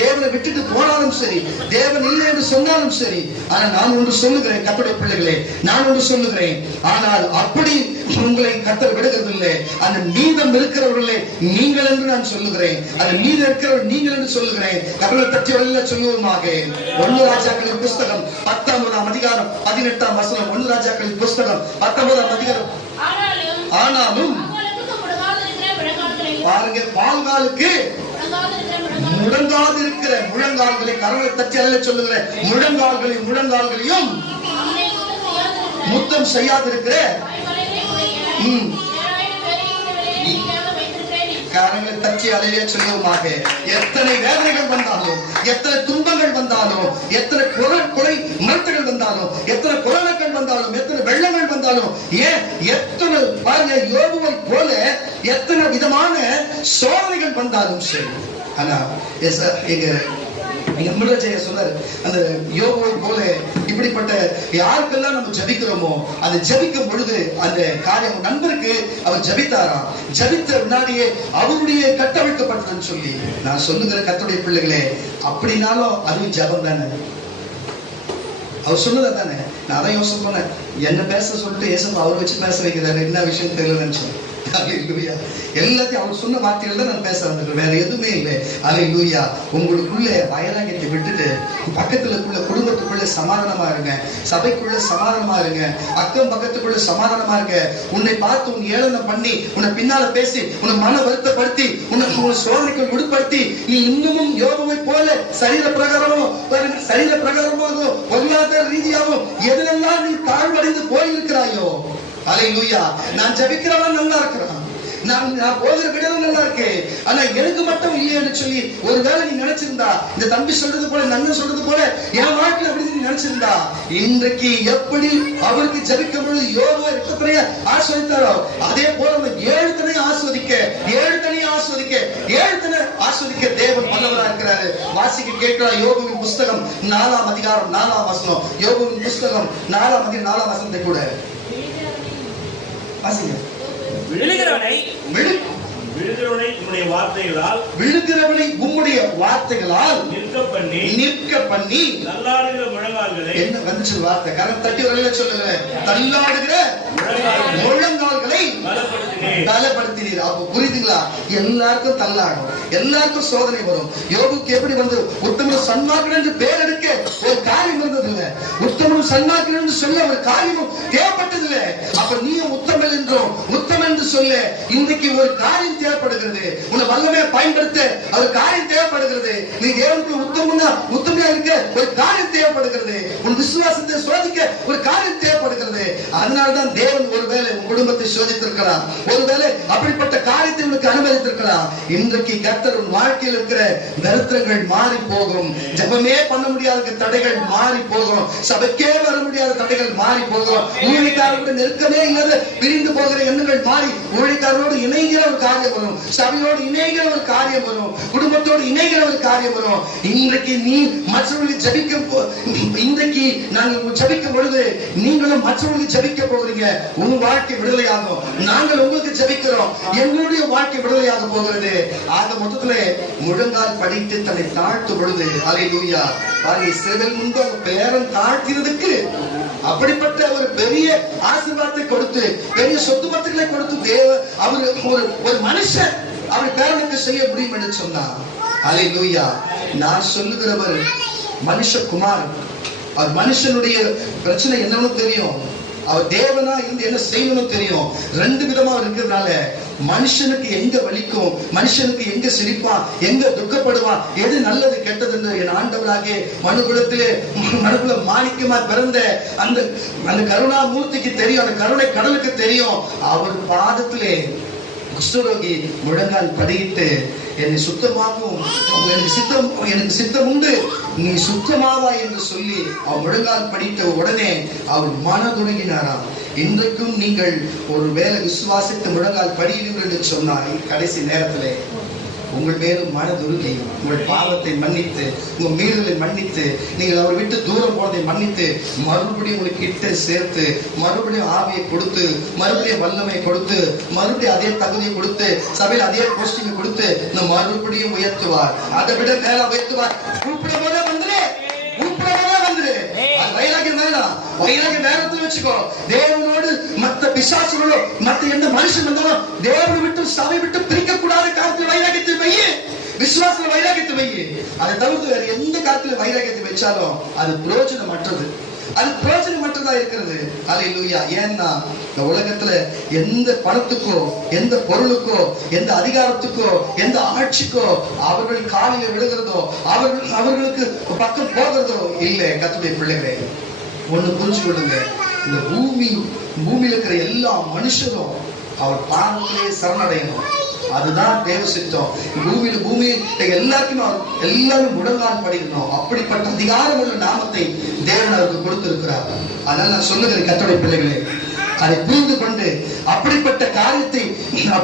தேவனை விட்டுட்டு போனாலும் சரி, தேவன் இல்லை என்று சொன்னாலும் சரி, ஆனா நான் ஒன்று சொல்லுகிறேன் கர்த்தருடைய பிள்ளைகளே, நான் ஒன்று சொல்லுகிறேன், ஆனால் அப்படி உங்களை கர்த்தர் விடுகிறதில்லை. அந்த மீதம் இருக்கிறவர்களே நீங்கள் என்று நான் சொல்லுகிறேன். அந்த மீதம் இருக்கிறவர் நீங்கள் என்று சொல்லுகிறேன். கர்த்தரை பற்றி எல்லாம் சொல்லுவோமாக. 1 ராஜாக்களின் புஸ்தகம் 19ஆம் அதிகாரம் 18ஆம் வசனம். 1 ராஜாக்களின் புஸ்தகம் 19ஆம் அதிகாரம். ஆனாலும் பாருங்க, பால்காலுக்கு முழங்காது இருக்கிற முழங்கால்களை, கரங்களை தட்டி அல்ல சொல்லுகிற முழங்கால்களையும் முத்தம் செய்யாதிருக்கிற கரங்களை தட்டி அலையிலே சொல்லுவோமாக. எத்தனை வேதனைகள் வந்தாலும், எத்தனை துன்பங்கள் வந்தாலும், எத்தனை கொலை மருத்துகள் வந்தாலும், எத்தனை கொரோனாக்கள் வந்தாலும், எத்தனை வெள்ளங்கள் வந்தாலும், ஏன் எத்தனை பாருங்க, யோபுவை போல எத்தனை விதமான சோதனைகள் வந்தாலும் சரி, ஆனா எங்க அமிர்தஜெய சொன்னார், அந்த யோபுவை போல இப்படிப்பட்ட யாருக்கெல்லாம் நம்ம ஜபிக்கிறோமோ, அதை ஜபிக்கும் பொழுது அந்த காரியம் நண்பருக்கு அவர் ஜபித்தாராம். ஜபித்த முன்னாடியே அவருடைய கட்டமைக்கப்பட்டதுன்னு சொல்லி நான் சொல்லுகிற கர்த்தருடைய பிள்ளைகளே, அப்படின்னாலும் அதுவும் ஜபம் தானே. அவர் சொன்னதா தானே. நான் அதான் யோசனை பண்ணேன், என்ன பேச சொல்லிட்டு ஏசப்பா அவர் வச்சு பேச வைக்கிறாரு, என்ன விஷயம் தெரியல நினைச்சேன். எல்லாத்தையும் அவர் சொன்ன வார்த்தைகள் தான் நான் பேச வந்திருக்கேன், வேற எதுவுமே இல்லை. அல்லேலூயா. உங்களுக்குள்ள வயலாங்கத்தை விட்டுட்டு பக்கத்துல குடும்பத்துக்குள்ள சமாதானமா இருங்க, சபைக்குள்ள சமாதானமா இருங்க, அக்கம் பக்கத்துக்குள்ள சமாதானமா இருங்க. உன்னை பார்த்து உன் ஏளனம் பண்ணி, உன்னை பின்னால பேசி, உன்னை மன வருத்தப்படுத்தி, உன்னை சோதனைக்கு உட்படுத்தி, நீ இன்னமும் யோபுவை போல சரீர பிரகாரமாகவும் பொருளாதார ரீதியாகவும் எதிலெல்லாம் நீ தாழ்வடைந்து போயிருக்கிறாயோ, அல்லேலூயா. நான் ஜபிக்கிறவன் நல்லா இருக்கிறான், நான் போகிற விடவும் நல்லா இருக்கு, ஆனா எனக்கு மட்டும் இல்லைன்னு சொல்லி ஒருவேளை நீ நினைச்சிருந்தா, இந்த தம்பி சொல்றது போல, நன்மை சொல்றது போல என் வாழ்க்கை அப்படி நீ நினைச்சிருந்தா, இன்றைக்கு எப்படி அவருக்கு ஜபிக்கும் பொழுது யோபுவை எத்தனைய ஆஸ்வதித்தாரோ, அதே போல 7 தனையை ஆஸ்வதிக்க தேவன் வல்லவராக இருக்கிறாரு. வாசிக்க கேட்கிறார். யோபுவின் புஸ்தகம் 4ஆம் அதிகாரம் 4ஆம் வசனம். யோபுவின் புஸ்தகம் 4ஆம் அதிகாரம் 4ஆம் வசனத்தை கூட வாசிங்க. விழுகிறவனை உம்முடைய வார்த்தைகளால் நிற்க பண்ணி தள்ளாடுகிற முழங்கால்களை, என்ன வந்துச்சு வார்த்தை, கரம் தட்டி வரல சொல்லுங்க, தள்ளாடுகிற முழங்கால்களை பலப்படுத்தினீர். அப்ப புரியுதுங்களா? எல்லாருக்கும் தள்ளாடும், எல்லாருக்கும் சோதனை வரும். யோபுக்கு எப்படி வந்து உத்தமனும் சன்மார்க்கன் என்று பெயர் எடுக்க ஒரு காரியம் இருந்தது இல்ல, உத்தமனும் சன்மார்க்கன் என்று சொல்ல ஒரு காரியமும் தேவைப்பட்டது இல்ல. அப்ப நீயும் உத்தமன் என்றும் உத்தமன் என்று சொல்ல இன்றைக்கு ஒரு காரியம் தேவைப்படுகிறது. உன்னை வல்லமையை பயன்படுத்த ஒரு காரியம் தேவைப்படுகிறது. நீ தேவனுக்கு உத்தமையா இருக்க ஒரு காரியம் தேவைப்படுகிறது. உன் விசுவாசத்தை சோதிக்க ஒரு காரியம் தேவைப்படுகிறது. அதனால்தான் தேவன் ஒருவேளை உன் குடும்பத்தை சோதித்திருக்கிறார், ஒருவேளை அப்படிப்பட்ட காரியத்தை உனக்கு அனுமதித்திருக்கிறார். இன்றைக்கு கர்த்தர் உன் வாழ்க்கையில் இருக்கிற தரித்திரங்கள் மாறி போகும், ஜெபமே பண்ண முடியாத தடைகள் மாறி போகும், சபைக்கே வர முடியாத தடைகள் மாறி போகும், ஊழியக்காரர்களுடைய நெருக்கமே இல்லாத பிரிந்து போகிற எண்ணங்கள் மாறி ஊழியக்காரரோடு இணைகிற ஒரு காரியம் வரும், சபையோடு இணைகிற ஒரு காரியம் வரும், குடும்பத்தோடு இணைகிற ஒரு காரியம் வரும். இன்றைக்கு நீ மற்றவர்களுக்கு ஜபிக்கும், இன்றைக்கு நாங்கள் ஜபிக்கும் பொழுது நீங்களும் மற்றவர்களுக்கு ஜபிக்க போகிறீங்க. உங்க வாழ்க்கை விடுதலையாகும். நாங்கள் உங்களுக்கு ஜபிக்கிறோம், எங்களுடைய வாழ்க்கை விடுதலையாக போகிறது. ஆக மொத்தத்துல முழங்கால் படித்து தன்னை தாழ்த்தும் பொழுது, அல்லேலூயா, பாருங்க, இஸ்ரவேல் முன்பு பேரன் தாழ்த்தினதுக்கு அப்படிப்பட்ட ஒரு பெரிய ஆசீர்வாதத்தை கொடுத்து, பெரிய சொத்து மத்துக்களை கொடுத்து தேவ அவர் ஒரு மனுஷன் அவர் பேரனுக்கு செய்ய முடியும் என்று சொன்னார். அல்லேலூயா. நான் சொல்லுகிறவர் மனுஷகுமார். அவர் மனுஷனுடைய பிரச்சனை என்னன்னு தெரியும். அவர் தேவனா இருந்து என்ன செய்யணும்னு தெரியும். ரெண்டு விதமா இருக்கிறதுனால மனுஷனுக்கு எங்க வலிக்கும், மனுஷனுக்கு எங்க சிரிப்பான், எங்க துக்கப்படுவான், எது நல்லது கெட்டதுன்னு என் ஆண்டவராகிய மனுக்குல மாணிக்கமா பிறந்த அந்த அந்த கருணாமூர்த்திக்கு தெரியும், அந்த கருணை கடலுக்கு தெரியும். அவர் பாதத்திலே குஷ்டரோகி முழங்கால் படியிட்டு என்னை சுத்தமாகும், எனக்கு சித்தம் உண்டு, நீ சுத்தமாவா என்று சொல்லி அவர் முழங்கால் படித்த உடனே அவர் மனதுருகினாராம். இன்றைக்கும் நீங்கள் ஒரு வேலை விசுவாசித்து முழங்கால் படியிடுங்கள் என்று சொன்னார். கடைசி நேரத்திலே உங்கள் மேலும் மனதுருகி உங்கள் பாவத்தை மன்னித்து, உங்கள் மீறுதலை மன்னித்து, நீங்கள் அவர் விட்டு தூரம் போனதை மன்னித்து, மறுபடியும் உங்களுக்கு கிட்ட சேர்த்து, மறுபடியும் ஆவியை கொடுத்து, மறுபடியும் வல்லமை கொடுத்து, மறுபடியும் அதே தகுதியை கொடுத்து, சபையில் அதே போஸ்டிங்கை கொடுத்து மறுபடியும் உயர்த்துவார். அதை விட மேல உயர்த்துவார். வைராகியம் வேறத்துல வச்சுக்கோ. தேவனோடு மத்த பிசாசுகளோ மத்த எந்த மனுஷன் வந்தாலும் தேவனை விட்டு சபை விட்டு பிரிக்க கூடாத காலத்தில் வைராகியத்தை வைய, விசுவாசத்துல வைராகியத்தை வைய. அதை தவிர்த்து வேற எந்த காலத்துல வைராகியத்தை வச்சாலும் அது பிரயோஜனமற்றது, அது பிரயோஜனமற்றதா இருக்கிறது. அல்லேலூயா. ஏன்னா இந்த உலகத்துல எந்த பணத்துக்கோ, எந்த பொருளுக்கோ, எந்த அதிகாரத்துக்கோ, எந்த ஆட்சிக்கோ அவர்கள் காலில விழுகிறதோ, அவர்களுக்கு பக்கம் போகிறதோ இல்லை. கர்த்தருடைய பிள்ளைகளே, ஒண்ணு புரிஞ்சு கொள்ளுங்க. இந்த பூமியில இருக்கிற எல்லா மனுஷரும் அவர் பாதத்திலே சரணடையணும். அதுதான் தேவ சித்தம். பூமியில எல்லாரும் முழங்கால் படிக்கணும். அப்படிப்பட்ட அதிகாரம் உள்ள நாமத்தை தேவன் அவருக்கு கொடுத்திருக்கிறார். அதனால நான் சொல்லுகிறேன் கர்த்தருடைய பிள்ளைகளே, அதை புரிந்து கொண்டு அப்படிப்பட்ட காரியத்தை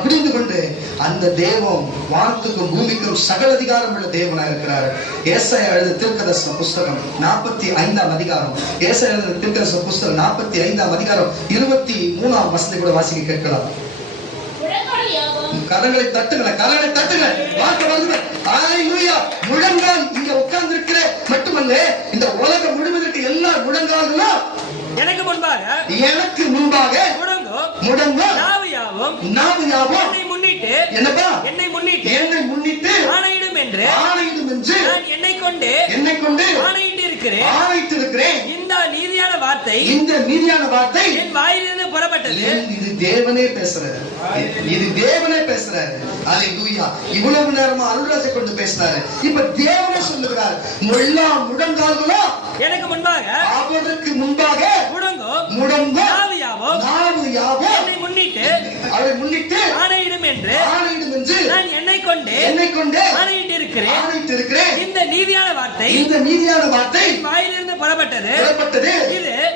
புரிந்து கொண்டு அந்த தேவன் வானத்துக்கும் பூமிக்கும் சகல அதிகாரம் உள்ள தேவனா இருக்கிறார். ஏசாயா எழுதின தீர்க்கதரிசன புஸ்தகம் 45ஆம் அதிகாரம், ஏசாயா எழுதின தீர்க்கதரிசன புஸ்தகம் 45ஆம் அதிகாரம் 23ஆம் வசனத்தை கூட வாசிக்க கேட்கலாம். கரங்களை தட்டுங்களேன், கரங்களை தட்டுங்களேன். வார்த்தை வருது. அல்லேலூயா. முழங்கால் இங்க உட்கார்ந்து இருக்கிற மட்டுமல்ல, இந்த உலகம் முழுவதற்கு எல்லா முழங்கால்களும் எனக்கு முன்பாக முடங்கும். நாவு யாவும் என்னை முன்னிட்டு ஆணையிடும் என்று நான் என்னை கொண்டு ஆணையிட்டு இருக்கிறேன். இந்த நீதியான வார்த்தை என் வாயிலிருந்து புறப்பட்டது. இது தேவனே பேசுறாரு, இது தேவனே பேசுறாரு. அல்லேலூயா. இவ்வளவு நேரமா அருள்ராஜை கொண்டு பேசினாரு. இப்ப தேவனே சொல்லுகிறார், எல்லா முழங்கால்களும் எனக்கு முன்பாக, அவருக்கு முன்பாக முடங்கும். நாவு யாவும் என்னை முன்னிட்டு ஆணையிடும் என்று நான் என்னை கொண்டு ஆணையிட்டு இருக்கிறேன். இந்த நீதியான வார்த்தை வாயிலிருந்து புறப்பட்டது.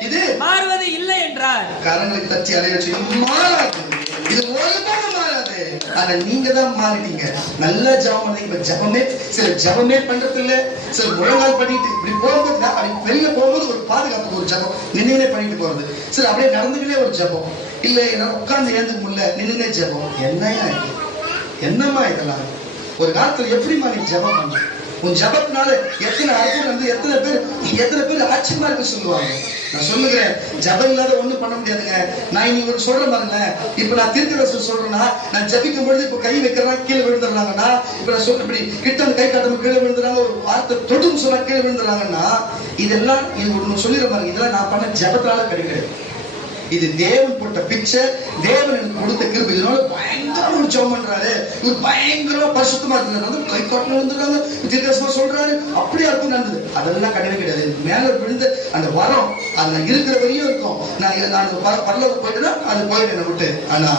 இது மாறுவது இல்லை என்றார். கரங்களை தட்டி அலையச்சு. மாறாது, இது ஒருபோதும் மாறாது. ஆனா நீங்க தான் மாறிட்டீங்க. நல்லா ஜெபம் பண்ணீங்க. ஜெபமே சில ஜெபமே பண்றது இல்ல, சில முழங்கால் பண்ணிட்டு இப்படி போகும்போது, வெளியில போகும்போது ஒரு பாதுகாப்புக்கு ஒரு ஜெபம் நின்னுனே பண்ணிட்டு போறது, சில அப்படியே நடந்துக்கிட்டே ஒரு ஜெபம், இல்ல என்னால உட்கார்ந்து ஏந்துக்க முடியல நின்னுனே ஜெபம். என்னம்மா இதெல்லாம்? ஒரு காலத்துல எப்படிமா நீ ஜெபம் பண்ண? உன் ஜபத்தினால எத்தனை அற்புதம் வந்து எத்தனை பேர் ஆச்சரியமா இருக்கு சொல்லுவாங்க. நான் சொல்லுகிறேன், ஜபம் இல்லாத ஒண்ணும் பண்ண முடியாதுங்க. நான் இன்னைக்கு ஒரு சொல்றேன் பாருங்க. இப்ப நான் தீர்க்கதரிசனம் சொல்றேன்னா, நான் ஜபிக்கும் பொழுது இப்ப கை வைக்கிறேன் கீழே விழுந்துடுறாங்கன்னா, இப்ப நான் சொல்ற இப்படி கிட்ட கை காட்டும் கீழே விழுந்துறாங்க, ஒரு வார்த்தை தொடும் சொன்னா கீழே விழுந்துடுறாங்கன்னா, இதெல்லாம் இது ஒண்ணு சொல்லிடுற பாருங்க, இதெல்லாம் நான் பண்ண ஜபத்தினால கிடையாது. இது தேவன் போட்ட பிக்சர், தேவன் எனக்கு கொடுத்த கிருபை. இதனால பயங்கரமா ஒரு ஜெபம் பண்றாரு, இவர் பயங்கரமா பரிசுத்தமா இருந்தாரு, கை காட்டில வந்துடுறாங்க, தீர்க்கதரிசனமா சொல்றாரு, அப்படியே இருக்கும் நடந்தது. அதெல்லாம் கிடையவே கிடையாது. மேல விழுந்த அந்த வரம் அது இருக்கிற வரையும் இருக்கும். நான் பரலோகம் போயிட்டுனா அது போயிட்டு என்ன விட்டு. ஆனா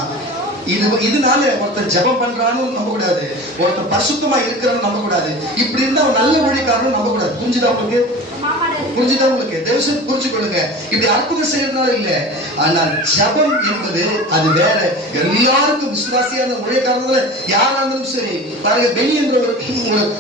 இதனால ஒருத்தர் ஜெபம் பண்றான்னு நம்ப கூடாது, ஒருத்தர் பரிசுத்தமா இருக்கிறான்னு நம்ப கூடாது. இப்படி இருந்தா ஒரு நல்ல மொழிக்காரன்னு நம்ப கூடாது. புரிஞ்சுதா உங்களுக்கு? தயவுசெய்து புரிஞ்சு கொள்ளுங்க. இப்படி அற்புதம் செய்யறதுனால இல்ல, ஆனால் ஜெபம் என்பது அது வேற. எல்லாருக்கும் விசுவாசியான மொழிக்காரங்க யாரா இருந்தாலும் சரி பாருங்க, பெனி என்ற ஒரு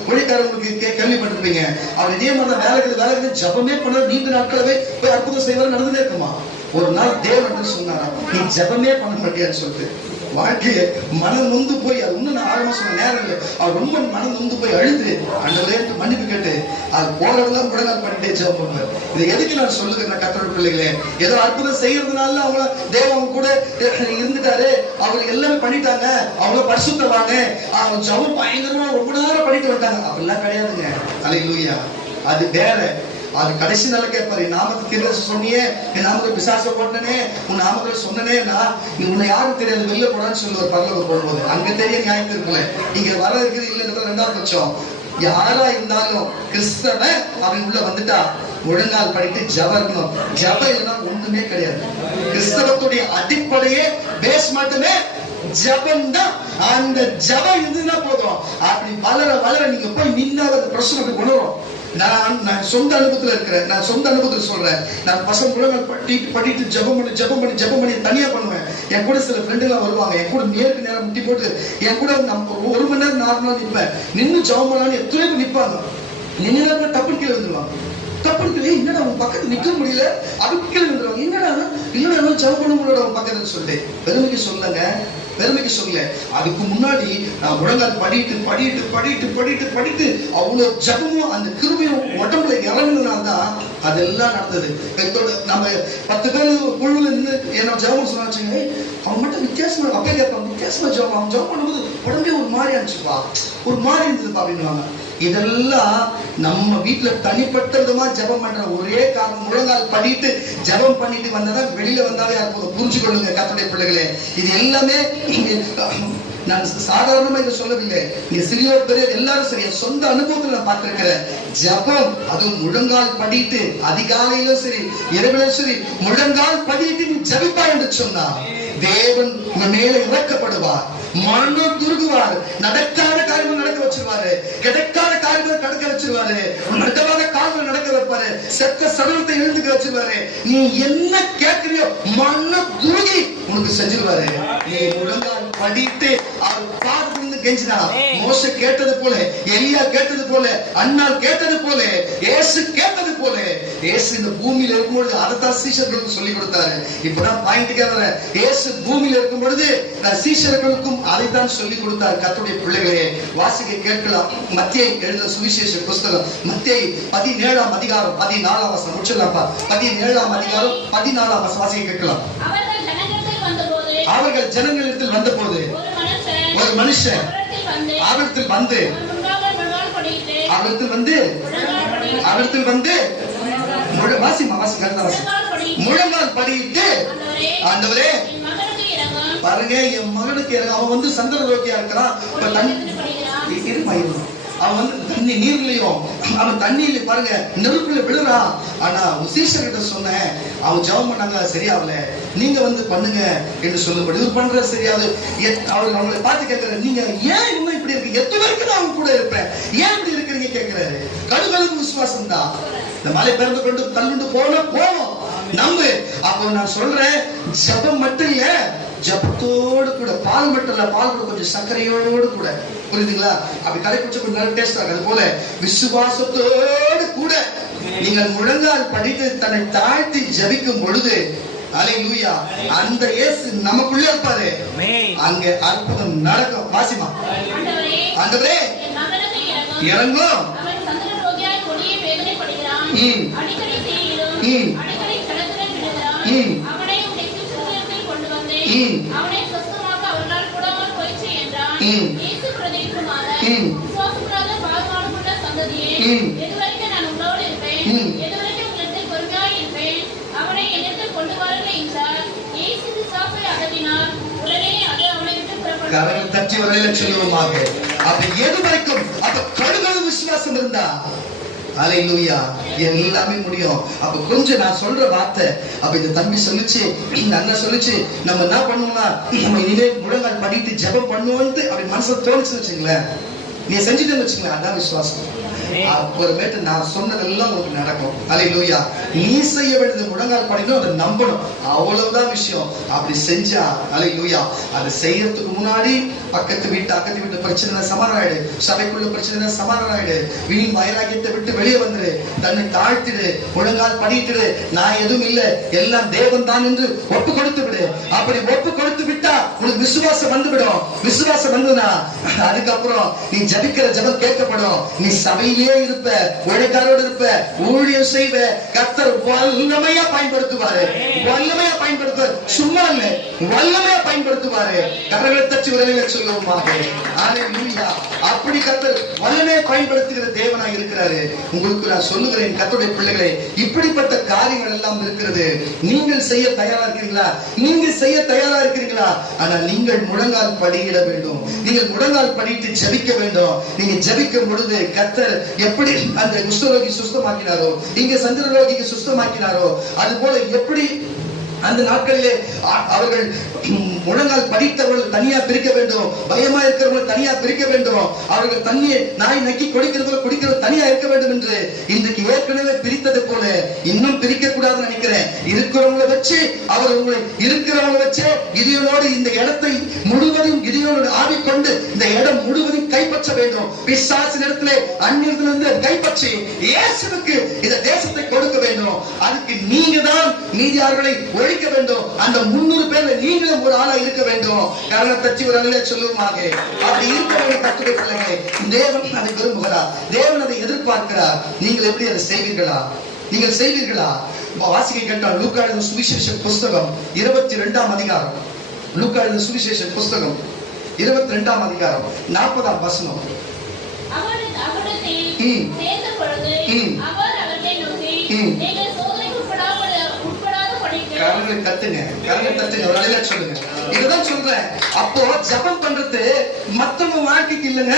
மொழிக்காரங்களுக்கு கேள்விப்பட்டிருப்பீங்க. அவர் இதே மாதிரி வேலைக்கு ஜெபமே பண்ண நீண்ட நாட்களவே போய் அற்புதம் செய்வாரு, நடந்துட்டே இருக்குமா. ஒரு நாள் தேவன் சொன்னாரா, நீ ஜெபமே பண்ண மாட்டியான்னு சொல்லிட்டு வாழ்க்கைய மனம் நொந்து போய், அது இன்னும் நான் ஆழமா சொன்ன நேரம் இல்லை, அவர் ரொம்ப மனம் நொந்து போய் அழுது ஆண்டவரே மன்னிப்பு கேட்டு அது போறதெல்லாம் முழங்கால் பண்ணிட்டே ஜெபம் பண்ணுவார். இதை எதுக்கு நான் சொல்லுகிறேன் கர்த்தருடைய பிள்ளைகளே, ஏதோ அற்புதம் செய்யறதுனால அவங்க தேவன் கூட இருந்துட்டாரு, அவங்க எல்லாமே பண்ணிட்டாங்க, அவங்க பரிசுத்தவாங்க, அவங்க ஜெபம் பயங்கரமா ரொம்ப நேரம் பண்ணிட்டு வந்தாங்க, அப்படிலாம் கிடையாதுங்க. அல்லேலூயா. அது வேற. அது கடைசி நாள் கேட்பாரு, நாமக்கு தெரியல சொன்னியே, என் நாமக்கு பிசாச போட்டனே, உன் நாமக்கு சொன்னனே, நீ உன்னை யாரும் தெரியாது வெளில போடான்னு சொல்லுவார் பரலோகம் போகும்போது. அங்க தெரிய நியாயத்து இருக்குல்ல, இங்க வர இருக்குது இல்லைன்றது ரெண்டாவது பட்சம். யாரா இருந்தாலும் கிறிஸ்தவன் அப்படின்னு உள்ள வந்துட்டா முழங்கால் படிட்டு ஜபம் இருக்கணும். ஜபம் இல்லைன்னா ஒண்ணுமே கிடையாது. கிறிஸ்தவத்துடைய அடிப்படையே பேஸ் மட்டுமே ஜபம் தான். அந்த ஜபம் இருந்துன்னா போதும். அப்படி வளர வளர நீங்க போய் நின்னா அந்த பிரச்சனை உணரும். நான் சொந்த அனுபவத்துல இருக்கிறேன், நான் சொந்த அனுபவத்துல சொல்றேன். நான் பசங்க முழங்கால் படிட்டு ஜபம் பண்ணி தனியா பண்ணுவேன். என் கூட சில ஃப்ரெண்டுலாம் வருவாங்க, என் கூட நேருக்கு நேரம் முட்டி போட்டு என் கூட நம்ம 1 மணி நேரம் நார்மலா நிற்பேன். நின்று ஜபம் பண்ணலான்னு எத்தனை பேர் நிற்பாங்க. நின்று டப்புன்னு கீழே வந்துருவாங்க. டப்புன்னு என்னடா அவன் பக்கத்துல நிக்க முடியல, அதுக்கு கீழே வந்துருவாங்க. என்னடா இல்லடா ஜபம் பண்ண முடியல அவன் பக்கத்துல சொல்லி பெருமைக்கு சொல்லுங்க, பெருமைக்கு சொல்ல. அதுக்கு முன்னாடி நான் முழங்கால் படிட்டு அவ்வளவு ஜபமும் அந்த கிருபையும் உடம்புல இறங்குனால்தான் அதெல்லாம் நடந்தது. நம்ம 10 பேர் குழுவில் இருந்து என்ன ஜபம் சொன்னாச்சுங்க, அவன் மட்டும் வித்தியாசமா அப்பே கேட்பான், வித்தியாசமா ஜபம். அவன் ஜபம் பண்ணும்போது உடம்பே ஒரு மாதிரி இருந்துச்சுப்பா, ஒரு மாதிரி இருந்ததுப்பா அப்படின்னுவாங்க. இதெல்லாம் நம்ம வீட்டுல தனிப்பட்ட விதமா ஜபம் பண்ற ஒரே காரணம், முழங்கால் படிட்டு ஜபம் பண்ணிட்டு வந்ததான் வெளியில வந்தாவே அற்புதம். புரிஞ்சுக்கொள்ளுங்க கர்த்தருடைய பிள்ளைகளே, இது எல்லாமே நான் சாதாரணமா இதை சொல்லவில்லை. இங்க சிறியோர் பெரிய எல்லாரும் சரி, சொந்த அனுபவத்தில் நான் பார்த்திருக்கிறேன். ஜபம் அதுவும் முழங்கால் படிட்டு அதிகாலையிலும் சரி இரவிலும் சரி முழங்கால் படிட்டு நீ ஜபிப்பா என்று சொன்னா தேவன் மேல இறக்கப்படுவார், மனம் துருகுவார், நடக்காத காரியங்கள் நடக்க வச்சிருவாரு, கிடைக்காத காரியங்கள் நடக்க வச்சிருவாரு, நடக்காத காரியங்கள் நடக்க வைப்பாரு, செத்த சடலத்தை எழுந்துக்க வச்சிருவாரு. நீ என்ன கேட்கிறியோ மனம் துருகி உனக்கு செஞ்சிருவாரு. நீ முழங்கால் படித்து அவர் பார்த்து கெஞ்சினா மோசே கேட்டது போல, எலியா கேட்டது போல, அன்னாள் கேட்டது போல, இயேசு கேட்டது போல. இயேசு இந்த பூமியில இருக்கும்போது அதைத்தான் சீஷர்களுக்கு சொல்லி கொடுத்தாரு. இப்பதான் பாயிண்ட்க்கு வர, இயேசு பூமியில இருக்கும் பொழுது சீஷர்களுக்கும் அதைத்தான் சொல்லி கொடுத்தார். கர்த்தருடைய பிள்ளைகளே, வாசிக்க கேட்கலாம். மத்தேயு எழுதின சுவிசேஷ புஸ்தகம் மத்தேயு 17ஆம் அதிகாரம் 14ஆம் வசனம் முடிச்சலாம்ப்பா. 17ஆம் அதிகாரம் 14ஆம் வசனம் வாசிக்க கேட்கலாம். அவர்கள் ஜனங்களிடத்தில் வந்தபோது ஒரு மனுஷன் அவரிடத்தில் வந்து முழங்கால் படியிட்டு, ஆண்டவரே பாருங்க என் மகனுக்கு அவன் வந்து சந்திர ரோகியா இருக்கிறான், அவன் வந்து தண்ணி நீர்லயும் அவன் தண்ணியில பாருங்க நெருப்புல விழுறான். ஆனா சீஷர்கிட்ட சொன்னேன், அவன் ஜெபம் பண்ணாங்க சரியாவல, நீங்க வந்து பண்ணுங்க என்று சொல்லும்படி இது பண்ற சரியாது. அவங்களை பார்த்து கேட்கிறேன், நீங்க ஏன் இன்னும் இப்படி இருக்கு, எத்தனை பேருக்கு நான் அவங்க கூட இருப்பேன், ஏன் இப்படி இருக்கிறீங்க கேட்கிறாரு. கடுகளுக்கு விசுவாசம் தான். இந்த மலை பிறந்து கொண்டு தள்ளுண்டு போனோம் நம்பு. அப்போ நான் சொல்றேன், ஜபம் மட்டும் இல்ல, ஜபத்தோடு கூட பால் மட்டும் இல்ல, பால் கூட கொஞ்சம் சர்க்கரையோடு கூட, புரியுதுங்களா? அப்படி கரை குடிச்ச கொஞ்சம் நல்ல டேஸ்ட் ஆகும். அது போல விசுவாசத்தோடு கூட நீங்கள் முழங்கால் படித்து தன்னை தாழ்த்தி ஜபிக்கும் பொழுது அல்லேலூயா, அந்த இயேசு நமக்குள்ள இருப்பாரு, அங்க அற்புதம் நடக்கும். வாசிமா, ஆண்டவரே இறங்கும், கரங்கள் தட்டி வரல சொல்லுவோமாக. அப்ப எது வரைக்கும் அப்ப கடுகளவு விசுவாசம் இருந்தா அல்லேலூயா எல்லாமே முடியும். அப்ப கொஞ்சம் நான் சொல்ற வார்த்தை, அப்ப இந்த தம்பி சொல்லிச்சு, இந்த அண்ணன் சொல்லிச்சு, நம்ம என்ன பண்ணுவோம்னா நம்ம இனிமே முழங்கால் படிட்டு ஜெபம் பண்ணுவோம்னு அப்படி மனசுல தோணுச்சுன்னு வச்சுங்களேன், நீ செஞ்சுட்டேன்னு வச்சுங்களேன், அதான் விசுவாசம். அப்புறமேட்டு நான் சொன்னதெல்லாம் உங்களுக்கு நடக்கும். அல்லேலூயா. நீ செய்ய வேண்டியது முழங்கால் படிக்கணும், அதை நம்பணும், அவ்வளவுதான் விஷயம். அப்படி செஞ்சா அல்லேலூயா, அதை செய்யறதுக்கு முன்னாடி அக்கத்து வீட்டு பிரச்சனை சமாதானம் ஆயிடு, சபைக்குள்ள பிரச்சனை சமாதானம் ஆயிடு, வீண் வைராகியத்தை விட்டு வெளியே வந்துரு, தன்னை தாழ்த்திடு, முழங்கால் படித்துடு, நான் எதுவும் இல்லை எல்லாம் தேவன் தான் என்று ஒப்பு கொடுத்து விடு. அப்படி ஒப்பு கொடுத்து விட்டா உனக்கு விசுவாசம் வந்துவிடும். விசுவாசம் வந்ததுனா அதுக்கப்புறம் நீ ஜபிக்கிற ஜபம் கேட்கப்படும். நீ சபையிலே இருப்ப, உழைக்காரோடு இருப்ப, ஊழியம் செய்வ. கர்த்தர் வல்லமையா பயன்படுத்துவாரு, வல்லமையா பயன்படுத்துவார். சும்மா இல்ல, வல்லமையா பயன்படுத்துவாரு. கரங்களை தட்டி உரையில சொல்லுவோமாக. ஹalleluya. அப்படி கர்த்தர் வல்லமையா பயன்படுத்துகிற தேவனாய் இருக்கிறாரு. உங்களுக்கு நான் சொல்லுகிறேன் கர்த்தருடைய பிள்ளைகளே, இப்படிப்பட்ட காரியங்கள் எல்லாம் இருக்கிறது. நீங்கள் செய்ய தயாரா இருக்கிறீங்களா? நீங்க செய்ய தயாரா இருக்கிறீங்களா? ஆனா நீங்கள் முழங்கால் படியிட வேண்டும். நீங்கள் முழங்கால் படிட்டு ஜெபிக்க வேண்டும். நீங்க ஜெபிக்கும் பொழுது கர்த்தர் எப்படி அந்த குஷ்டரோகி சுஸ்தமாக்கினாரோ, இங்க சந்திரரோகிக்கு சுஸ்தமாக்கினாரோ, அது போல எப்படி அந்த நாட்களிலே அவர்கள் முழங்கால் படித்தவர்கள் தனியா பிரிக்க வேண்டும், பயமா இருக்கிறவர்கள் தனியா பிரிக்க வேண்டும், அவர்கள் தண்ணியை நாய் நக்கி குடிக்கிறது தனியா இருக்க வேண்டும் என்று இன்றைக்கு ஏற்கனவே பிரித்தது போல இன்னும் பிரிக்க கூடாதுன்னு நினைக்கிறேன். இருக்கிறவங்களை வச்சு அவர் உங்களை இருக்கிறவங்களை வச்சு கிதியோனோடு இந்த இடத்தை முழுவதும் கிதியோனோடு ஆவிக்கொண்டு இந்த இடம் முழுவதும் கைப்பற்ற வேண்டும். பிசாசின் இடத்திலே அந்நியத்திலிருந்து கைப்பற்றி இயேசுவுக்கு இந்த தேசத்தை கொடுக்க வேண்டும். அதுக்கு நீங்க தான் மீதியார்களை ஒழிக்க வேண்டும். அந்த 300 பேர்ல நீங்களும் ஒரு ஆளா இருக்க வேண்டும். காரணம் தச்சி ஒரு அலையில சொல்லுவாங்க. அப்படி இருக்க வேண்டிய கட்டுரை பிள்ளைங்க தேவன் அதை விரும்புகிறார், தேவன் அதை எதிர்பார்க்கிறார். நீங்கள் எப்படி அதை செய்வீர்களா? நீங்கள் செய்வீர்களா? வாசிக்க கேட்டால் லூக்கா எழுதின சுவிசேஷ புஸ்தகம் 22ஆம் அதிகாரம், லூக்கா எழுதின சுவிசேஷ புஸ்தகம் 22ஆம் அதிகாரம் 40ஆம் வசனம். கரங்களை தட்டுங்க, கரங்களை தட்டுங்க, ஒரு அலையில சொல்லுங்க. இதுதான் சொல்றேன். அப்போ ஜபம் பண்றது மத்தவங்க வாழ்க்கைக்கு இல்லைங்க.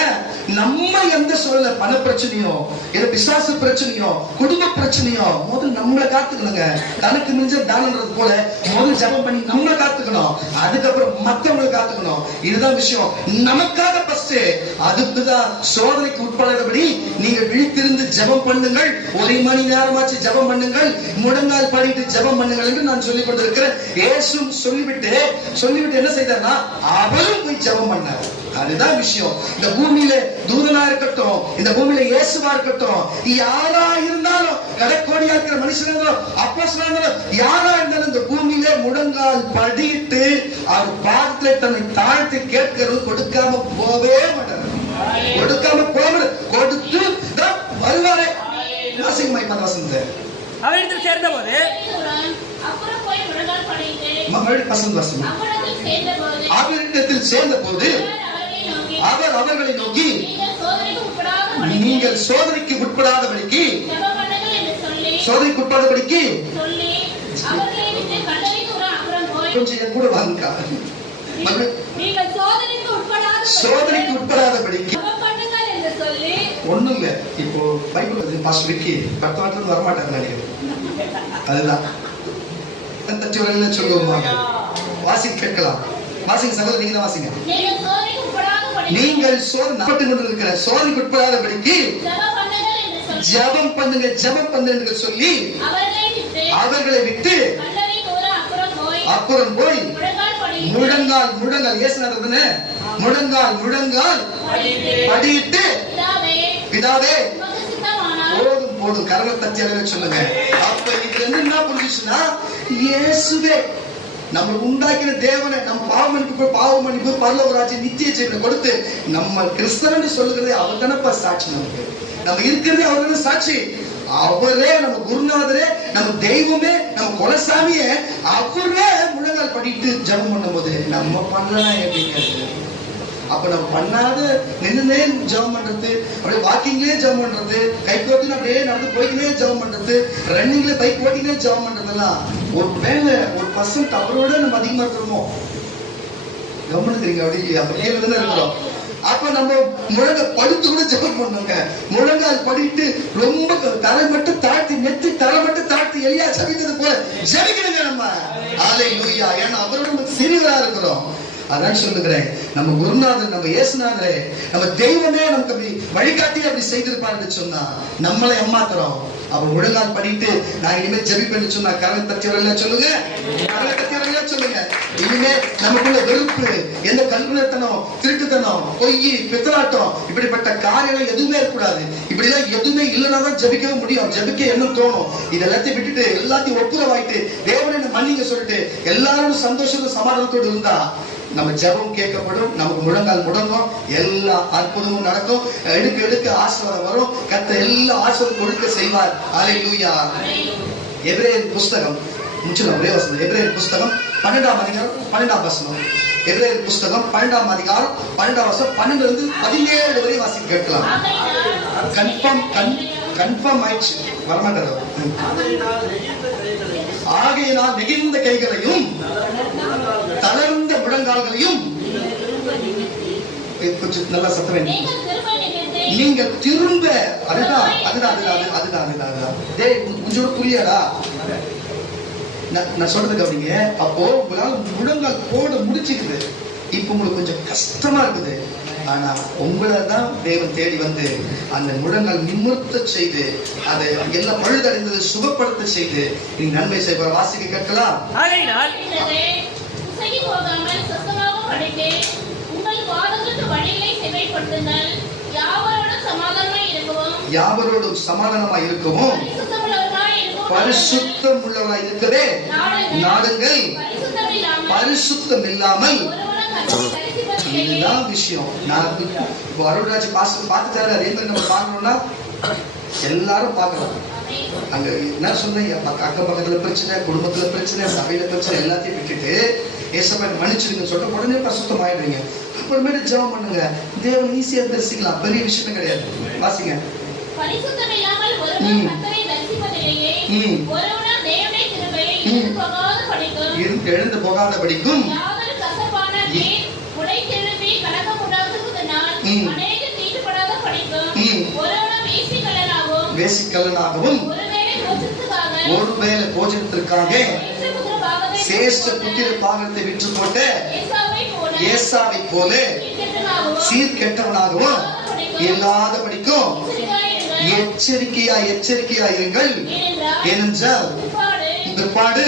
நம்ம எந்த சூழல பண பிரச்சனையோ, இல்ல பிசாசு பிரச்சனையோ, குடும்ப பிரச்சனையோ, முதல்ல நம்மளை காத்துக்கணுங்க. கணக்கு மிஞ்ச தானன்றது போல முதல்ல ஜபம் பண்ணி நம்ம காத்துக்கணும், அதுக்கப்புறம் மத்தவங்களை காத்துக்கணும். இதுதான் விஷயம். நமக்காக ஃபர்ஸ்ட், அதுக்குதான் சோதனைக்கு உட்படாதபடி நீங்கள் விழித்திருந்து ஜபம் பண்ணுங்கள். 1 மணி நேரமாச்சு ஜபம் பண்ணுங்கள், முழங்கால் படிட்டு ஜபம் பண்ணுங்கள் என்று நான் சொல்லிக் கொண்டிருக்கிறேன். இயேசுவும் சொல்லிவிட்டு என்ன செய்தார்னா அவரும் போய் ஜபம் பண்ணார். அதுதான் விஷயம். இந்த பூமியில தூதனா இருக்கட்டும், இந்த பூமியில இயேசுவா இருக்கட்டும், யாரா இருந்தாலும், கடற்கோடியா இருக்கிற மனுஷனா இருந்தாலும், அப்போஸ்தலனா இருந்தாலும், யாரா இருந்தாலும் இந்த பூமியில முழங்கால் படிட்டு அவர் பாதத்திலே தன்னை தாழ்த்தி கேட்கிறது கொடுக்காம போவே மாட்டார். கொடுக்காம போவது கொடுத்து தான் வருவாரே. வாசிங்கம்மா இந்த வசனத்தை. அவரிடத்தில் சேர்ந்தபோது அவரிடத்தில் சேர்ந்தபோது அவர் அவர்களை நோக்கி நீங்கள் சோதனைக்கு உட்படாதபடிக்கு கொஞ்சம் என் கூட வாங்க. சோதனைக்கு உட்படாதபடிக்கு ஒண்ணுங்க. இப்போ பைபிள் பாஸ்டர் விக்கி 10 வாரத்துல வரமாட்டாங்க நினைக்கிறேன். அதுதான் தட்டி வரல சொல்லுவாங்க. வாசி கேட்கலாம். வாசிங்க சகோதரி, நீங்க தான் வாசிங்க. நீங்கள் சோதனைக்கு உட்படாதபடிக்கு ஜெபம் பண்ணுங்க என்று சொல்லி அவர்களை விட்டு அப்புறம் போய் முழங்கால் ஏசுனதுன்னு முழங்கால் படியிட்டு பிதாவே போதும் கரங்களை தட்டி அளவு சொல்லுங்க. அப்ப இதுல இருந்து என்ன புரிஞ்சுச்சுன்னா, இயேசுவே நம்ம உண்டாக்கின தேவனை, நம்ம பாவ மன்னிப்பு பரலோக ராஜ்யம் நித்திய ஜீவனை கொடுத்து நம்ம கிறிஸ்தவன் சொல்லுகிறதே அவர் தானப்பா சாட்சி. நமக்கு நம்ம இருக்கிறதே அவர் தானே சாட்சி. அவரே நம்ம குருநாதரே, நம்ம தெய்வமே, நம்ம குலசாமியே அவரே முழங்கால் படிட்டு ஜெபம் பண்ணும் போது நம்ம பண்ணலாம் எப்படிங்கிறது. அப்ப நம்ம பண்ணாத நின்னுனே ஜெபம் பண்றது, அப்படியே வாக்கிங்லயே ஜெபம் பண்றது, கை கோட்டின்னு அப்படியே நடந்து போய்க்கினே ஜெபம் பண்றது, ரன்னிங்ல பைக் ஓட்டினே ஜெபம் பண்றதெல்லாம் ஒரு மேல 1% அவரோட நம்ம அதிகமா இருக்கிறோமோ கவனிக்கிறீங்க. அப்படியே இருக்கிறோம். அப்ப நம்ம முழங்கால் படுத்து கூட ஜெபம் பண்ணுங்க. முழங்கால் படிட்டு ரொம்ப தலை மட்டும் தாழ்த்தி, நெத்தி தலை மட்டும் தாழ்த்தி எலியா ஜெபித்தது போல ஜெபிக்கணுங்க நம்ம. ஹல்லேலூயா. ஏன்னா அவரோட சிறியவரா இருக்கிறோம். அதான் சொல்லுகிறேன், நம்ம குருநாதர், நம்ம இயேசுநாதரே, நம்ம தெய்வமே நமக்கு அப்படி வழிகாட்டி அப்படி செய்திருப்பாருன்னு சொன்னா நம்மளை ஏமாத்துறோம். அவர் முழங்கால் படிட்டு நான் இனிமே ஜெபிப்பேன்னு சொன்னா கரலை தட்டியவர்கள சொல்லுங்க, கரலை தட்டியவர்கள சொல்லுங்க. இனிமே நமக்குள்ள வெறுப்பு, எந்த கல்குலத்தனம், திருட்டுத்தனம், பொய், பித்தலாட்டம், இப்படிப்பட்ட காரியங்கள் எதுவுமே இருக்கக்கூடாது. இப்படிதான் எதுவுமே இல்லைன்னா தான் ஜெபிக்கவே முடியும். ஜெபிக்க என்ன தோணும்? இதெல்லாத்தையும் விட்டுட்டு எல்லாத்தையும் ஒப்புரவாயிட்டு தேவனை மன்னிங்க சொல்லிட்டு எல்லாரும் சந்தோஷத்தோட சமாதானத்தோடு இருந்தா நம்ம ஜெபம் கேட்கப்படும், நமக்கு முழங்கால் முடங்கும், எல்லா அற்புதமும் நடக்கும், எடுக்க எடுக்க ஆசீர்வாதம் வரும். கர்த்தர் எல்லா ஆசீர்வாதம் கொடுக்க செய்வார். அல்லேலூயா. எபிரேயர் புஸ்தகம் முடிச்சிடலாம், ஒரே வசனம். எபிரேயர் புஸ்தகம் 12ஆம் அதிகாரம் 12ஆம் வசனம். எபிரேயர் புஸ்தகம் 12ஆம் அதிகாரம் 12ஆம் வசனம் 12 இருந்து 17 வரை வாசிக்க கேட்கலாம். கன்ஃபார்ம் ஆயிடுச்சு, வரமாட்டார். ஆகையினால் நெகிழ்ந்த கைகளையும் தளர்ந்த முழங்கால்களையும், கொஞ்சம் நல்லா சத்தம் வேண்டும், நீங்கள் திரும்ப, அதுதான் அதுதான் அதுதான் அதுதான் அதுதான் டேய் கொஞ்சம் புரியாதா நான் சொல்றது கவனிங்க. அப்போ உங்களால முழங்கால் போட முடிச்சுக்குது, இப்ப உங்களுக்கு கொஞ்சம் கஷ்டமா இருக்குது. ஆனா உங்களை தான் தேவன் தேடி வந்து அந்த முழங்கால் நிமிர்த்த செய்து அதை எல்லாம் பழுதடைந்தது சுகப்படுத்த செய்து நீ நன்மை செய்வார். வாசிக்க கேட்கலாம். யாவரோடும் சமாதானமாய் இருக்கவும் பரிசுத்தம் உள்ளவராய் இருக்கவே நாடுங்கள். பரிசுத்தம் இல்லாமல், இதுதான் விஷயம். நான் அருள்ராஜ் பார்த்துட்டாரு, அதே மாதிரி நம்ம பார்க்கணும்னா எல்லாரும் பார்க்கலாம். அங்க என்ன சொன்னீங்க, அக்கம் பக்கத்துல பிரச்சனை, குடும்பத்துல பிரச்சனை, சபையில பிரச்சனை எல்லாத்தையும் விட்டுட்டு ஏசப்பா மன்னிச்சிருங்க சொல்ற உடனே பரிசுத்தம் ஆயிடுறீங்க. அப்புறமேட்டு ஜெபம் பண்ணுங்க, தேவன் ஈஸியா தரிசிக்கலாம், பெரிய விஷயமே கிடையாது. வாசிங்க. எழுந்து போகாதபடிக்கும் வேசிக்கல்லனாகவும் ஒருவேளை போஜனத்திற்காக சேஷ்ட புத்திர பாகத்தை விற்று போட்ட ஏசாவை போல சீர்கெட்டவனாகவும் இல்லாதபடிக்கும் எச்சரிக்கையா இருங்கள். ஏனென்றால் பிற்பாடு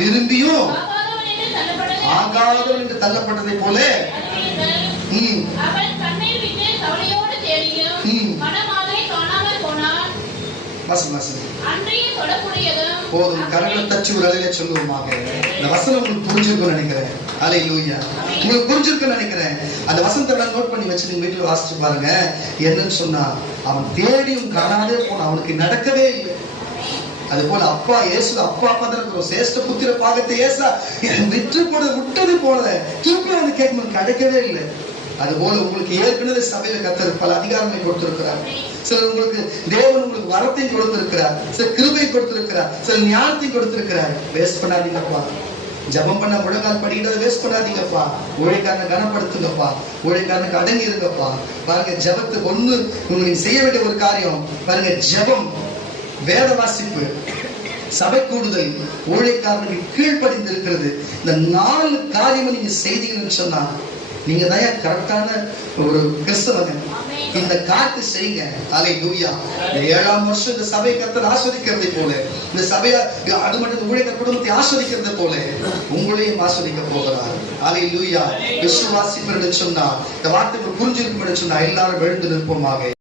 விரும்பியும் ஆகாதவன் என்று தள்ளப்பட்டதை போல போதும். கரங்களை தச்சு ஒரு அலையில சொல்லுவோமாக. இந்த வசனம் உங்களுக்கு புரிஞ்சிருக்கும் நினைக்கிறேன். அல்லேலூயா. உங்களுக்கு புரிஞ்சிருக்கும் நினைக்கிறேன். அந்த வசனத்தை நோட் பண்ணி வச்சு நீங்க வீட்டுல வாசிச்சு பாருங்க. என்னன்னு சொன்னா, அவன் தேடியும் காணாதே போன, அவனுக்கு நடக்கவே இல்லை. அது போல அப்பா இயேசு அப்பா தான் சேஷ்ட புத்திர பாகத்தை ஏசா விற்று போட விட்டது போல திருப்பி வந்து கேட்கணும், கிடைக்கவே இல்லை. அது போல உங்களுக்கு ஏற்கனவே சபையில கர்த்தர் பல அதிகாரங்களை கொடுத்திருக்கிறார். சிலர் உங்களுக்கு தேவன் உங்களுக்கு வரத்தையும் கொடுத்திருக்கிறார், சில கிருபை கொடுத்திருக்கிறார், சில ஞானத்தையும் கொடுத்திருக்கிறார். வேஸ்ட் பண்ணாதீங்கப்பா. ஜபம் பண்ண முழங்கால் படிக்கிறத வேஸ்ட் பண்ணாதீங்கப்பா. ஊழியக்காரனை கனப்படுத்துங்கப்பா, ஊழியக்காரனுக்கு அடங்கி இருங்கப்பா. பாருங்க, ஜபத்துக்கு ஒண்ணு உங்களுக்கு செய்ய வேண்டிய ஒரு காரியம் பாருங்க, ஜபம், வேத வாசிப்பு, சபை கூடுதல், ஊழியக்காரனுக்கு கீழ்ப்படிந்து இருக்கிறது. இந்த 4 காரியமும் நீங்க செய்தீங்கன்னு சொன்னா நீங்க தான் கரெக்டான ஒரு கிறிஸ்தவங்க. இந்த காத்து செய்யுங்க. அல்லேலூயா. 7ஆம் வருஷம் இந்த சபை கர்த்தர் ஆஸ்வதிக்கிறதை போல, இந்த சபையை அது மட்டும் ஊழியர் குடும்பத்தை ஆஸ்வதிக்கிறதை போல உங்களையும் ஆஸ்வதிக்க போகிறார். அல்லேலூயா. விசுவாசிப்பீர்கள் சொன்னா, இந்த வார்த்தை புரிஞ்சிருக்கும் சொன்னா எல்லாரும் எழுந்து நிற்போமாக.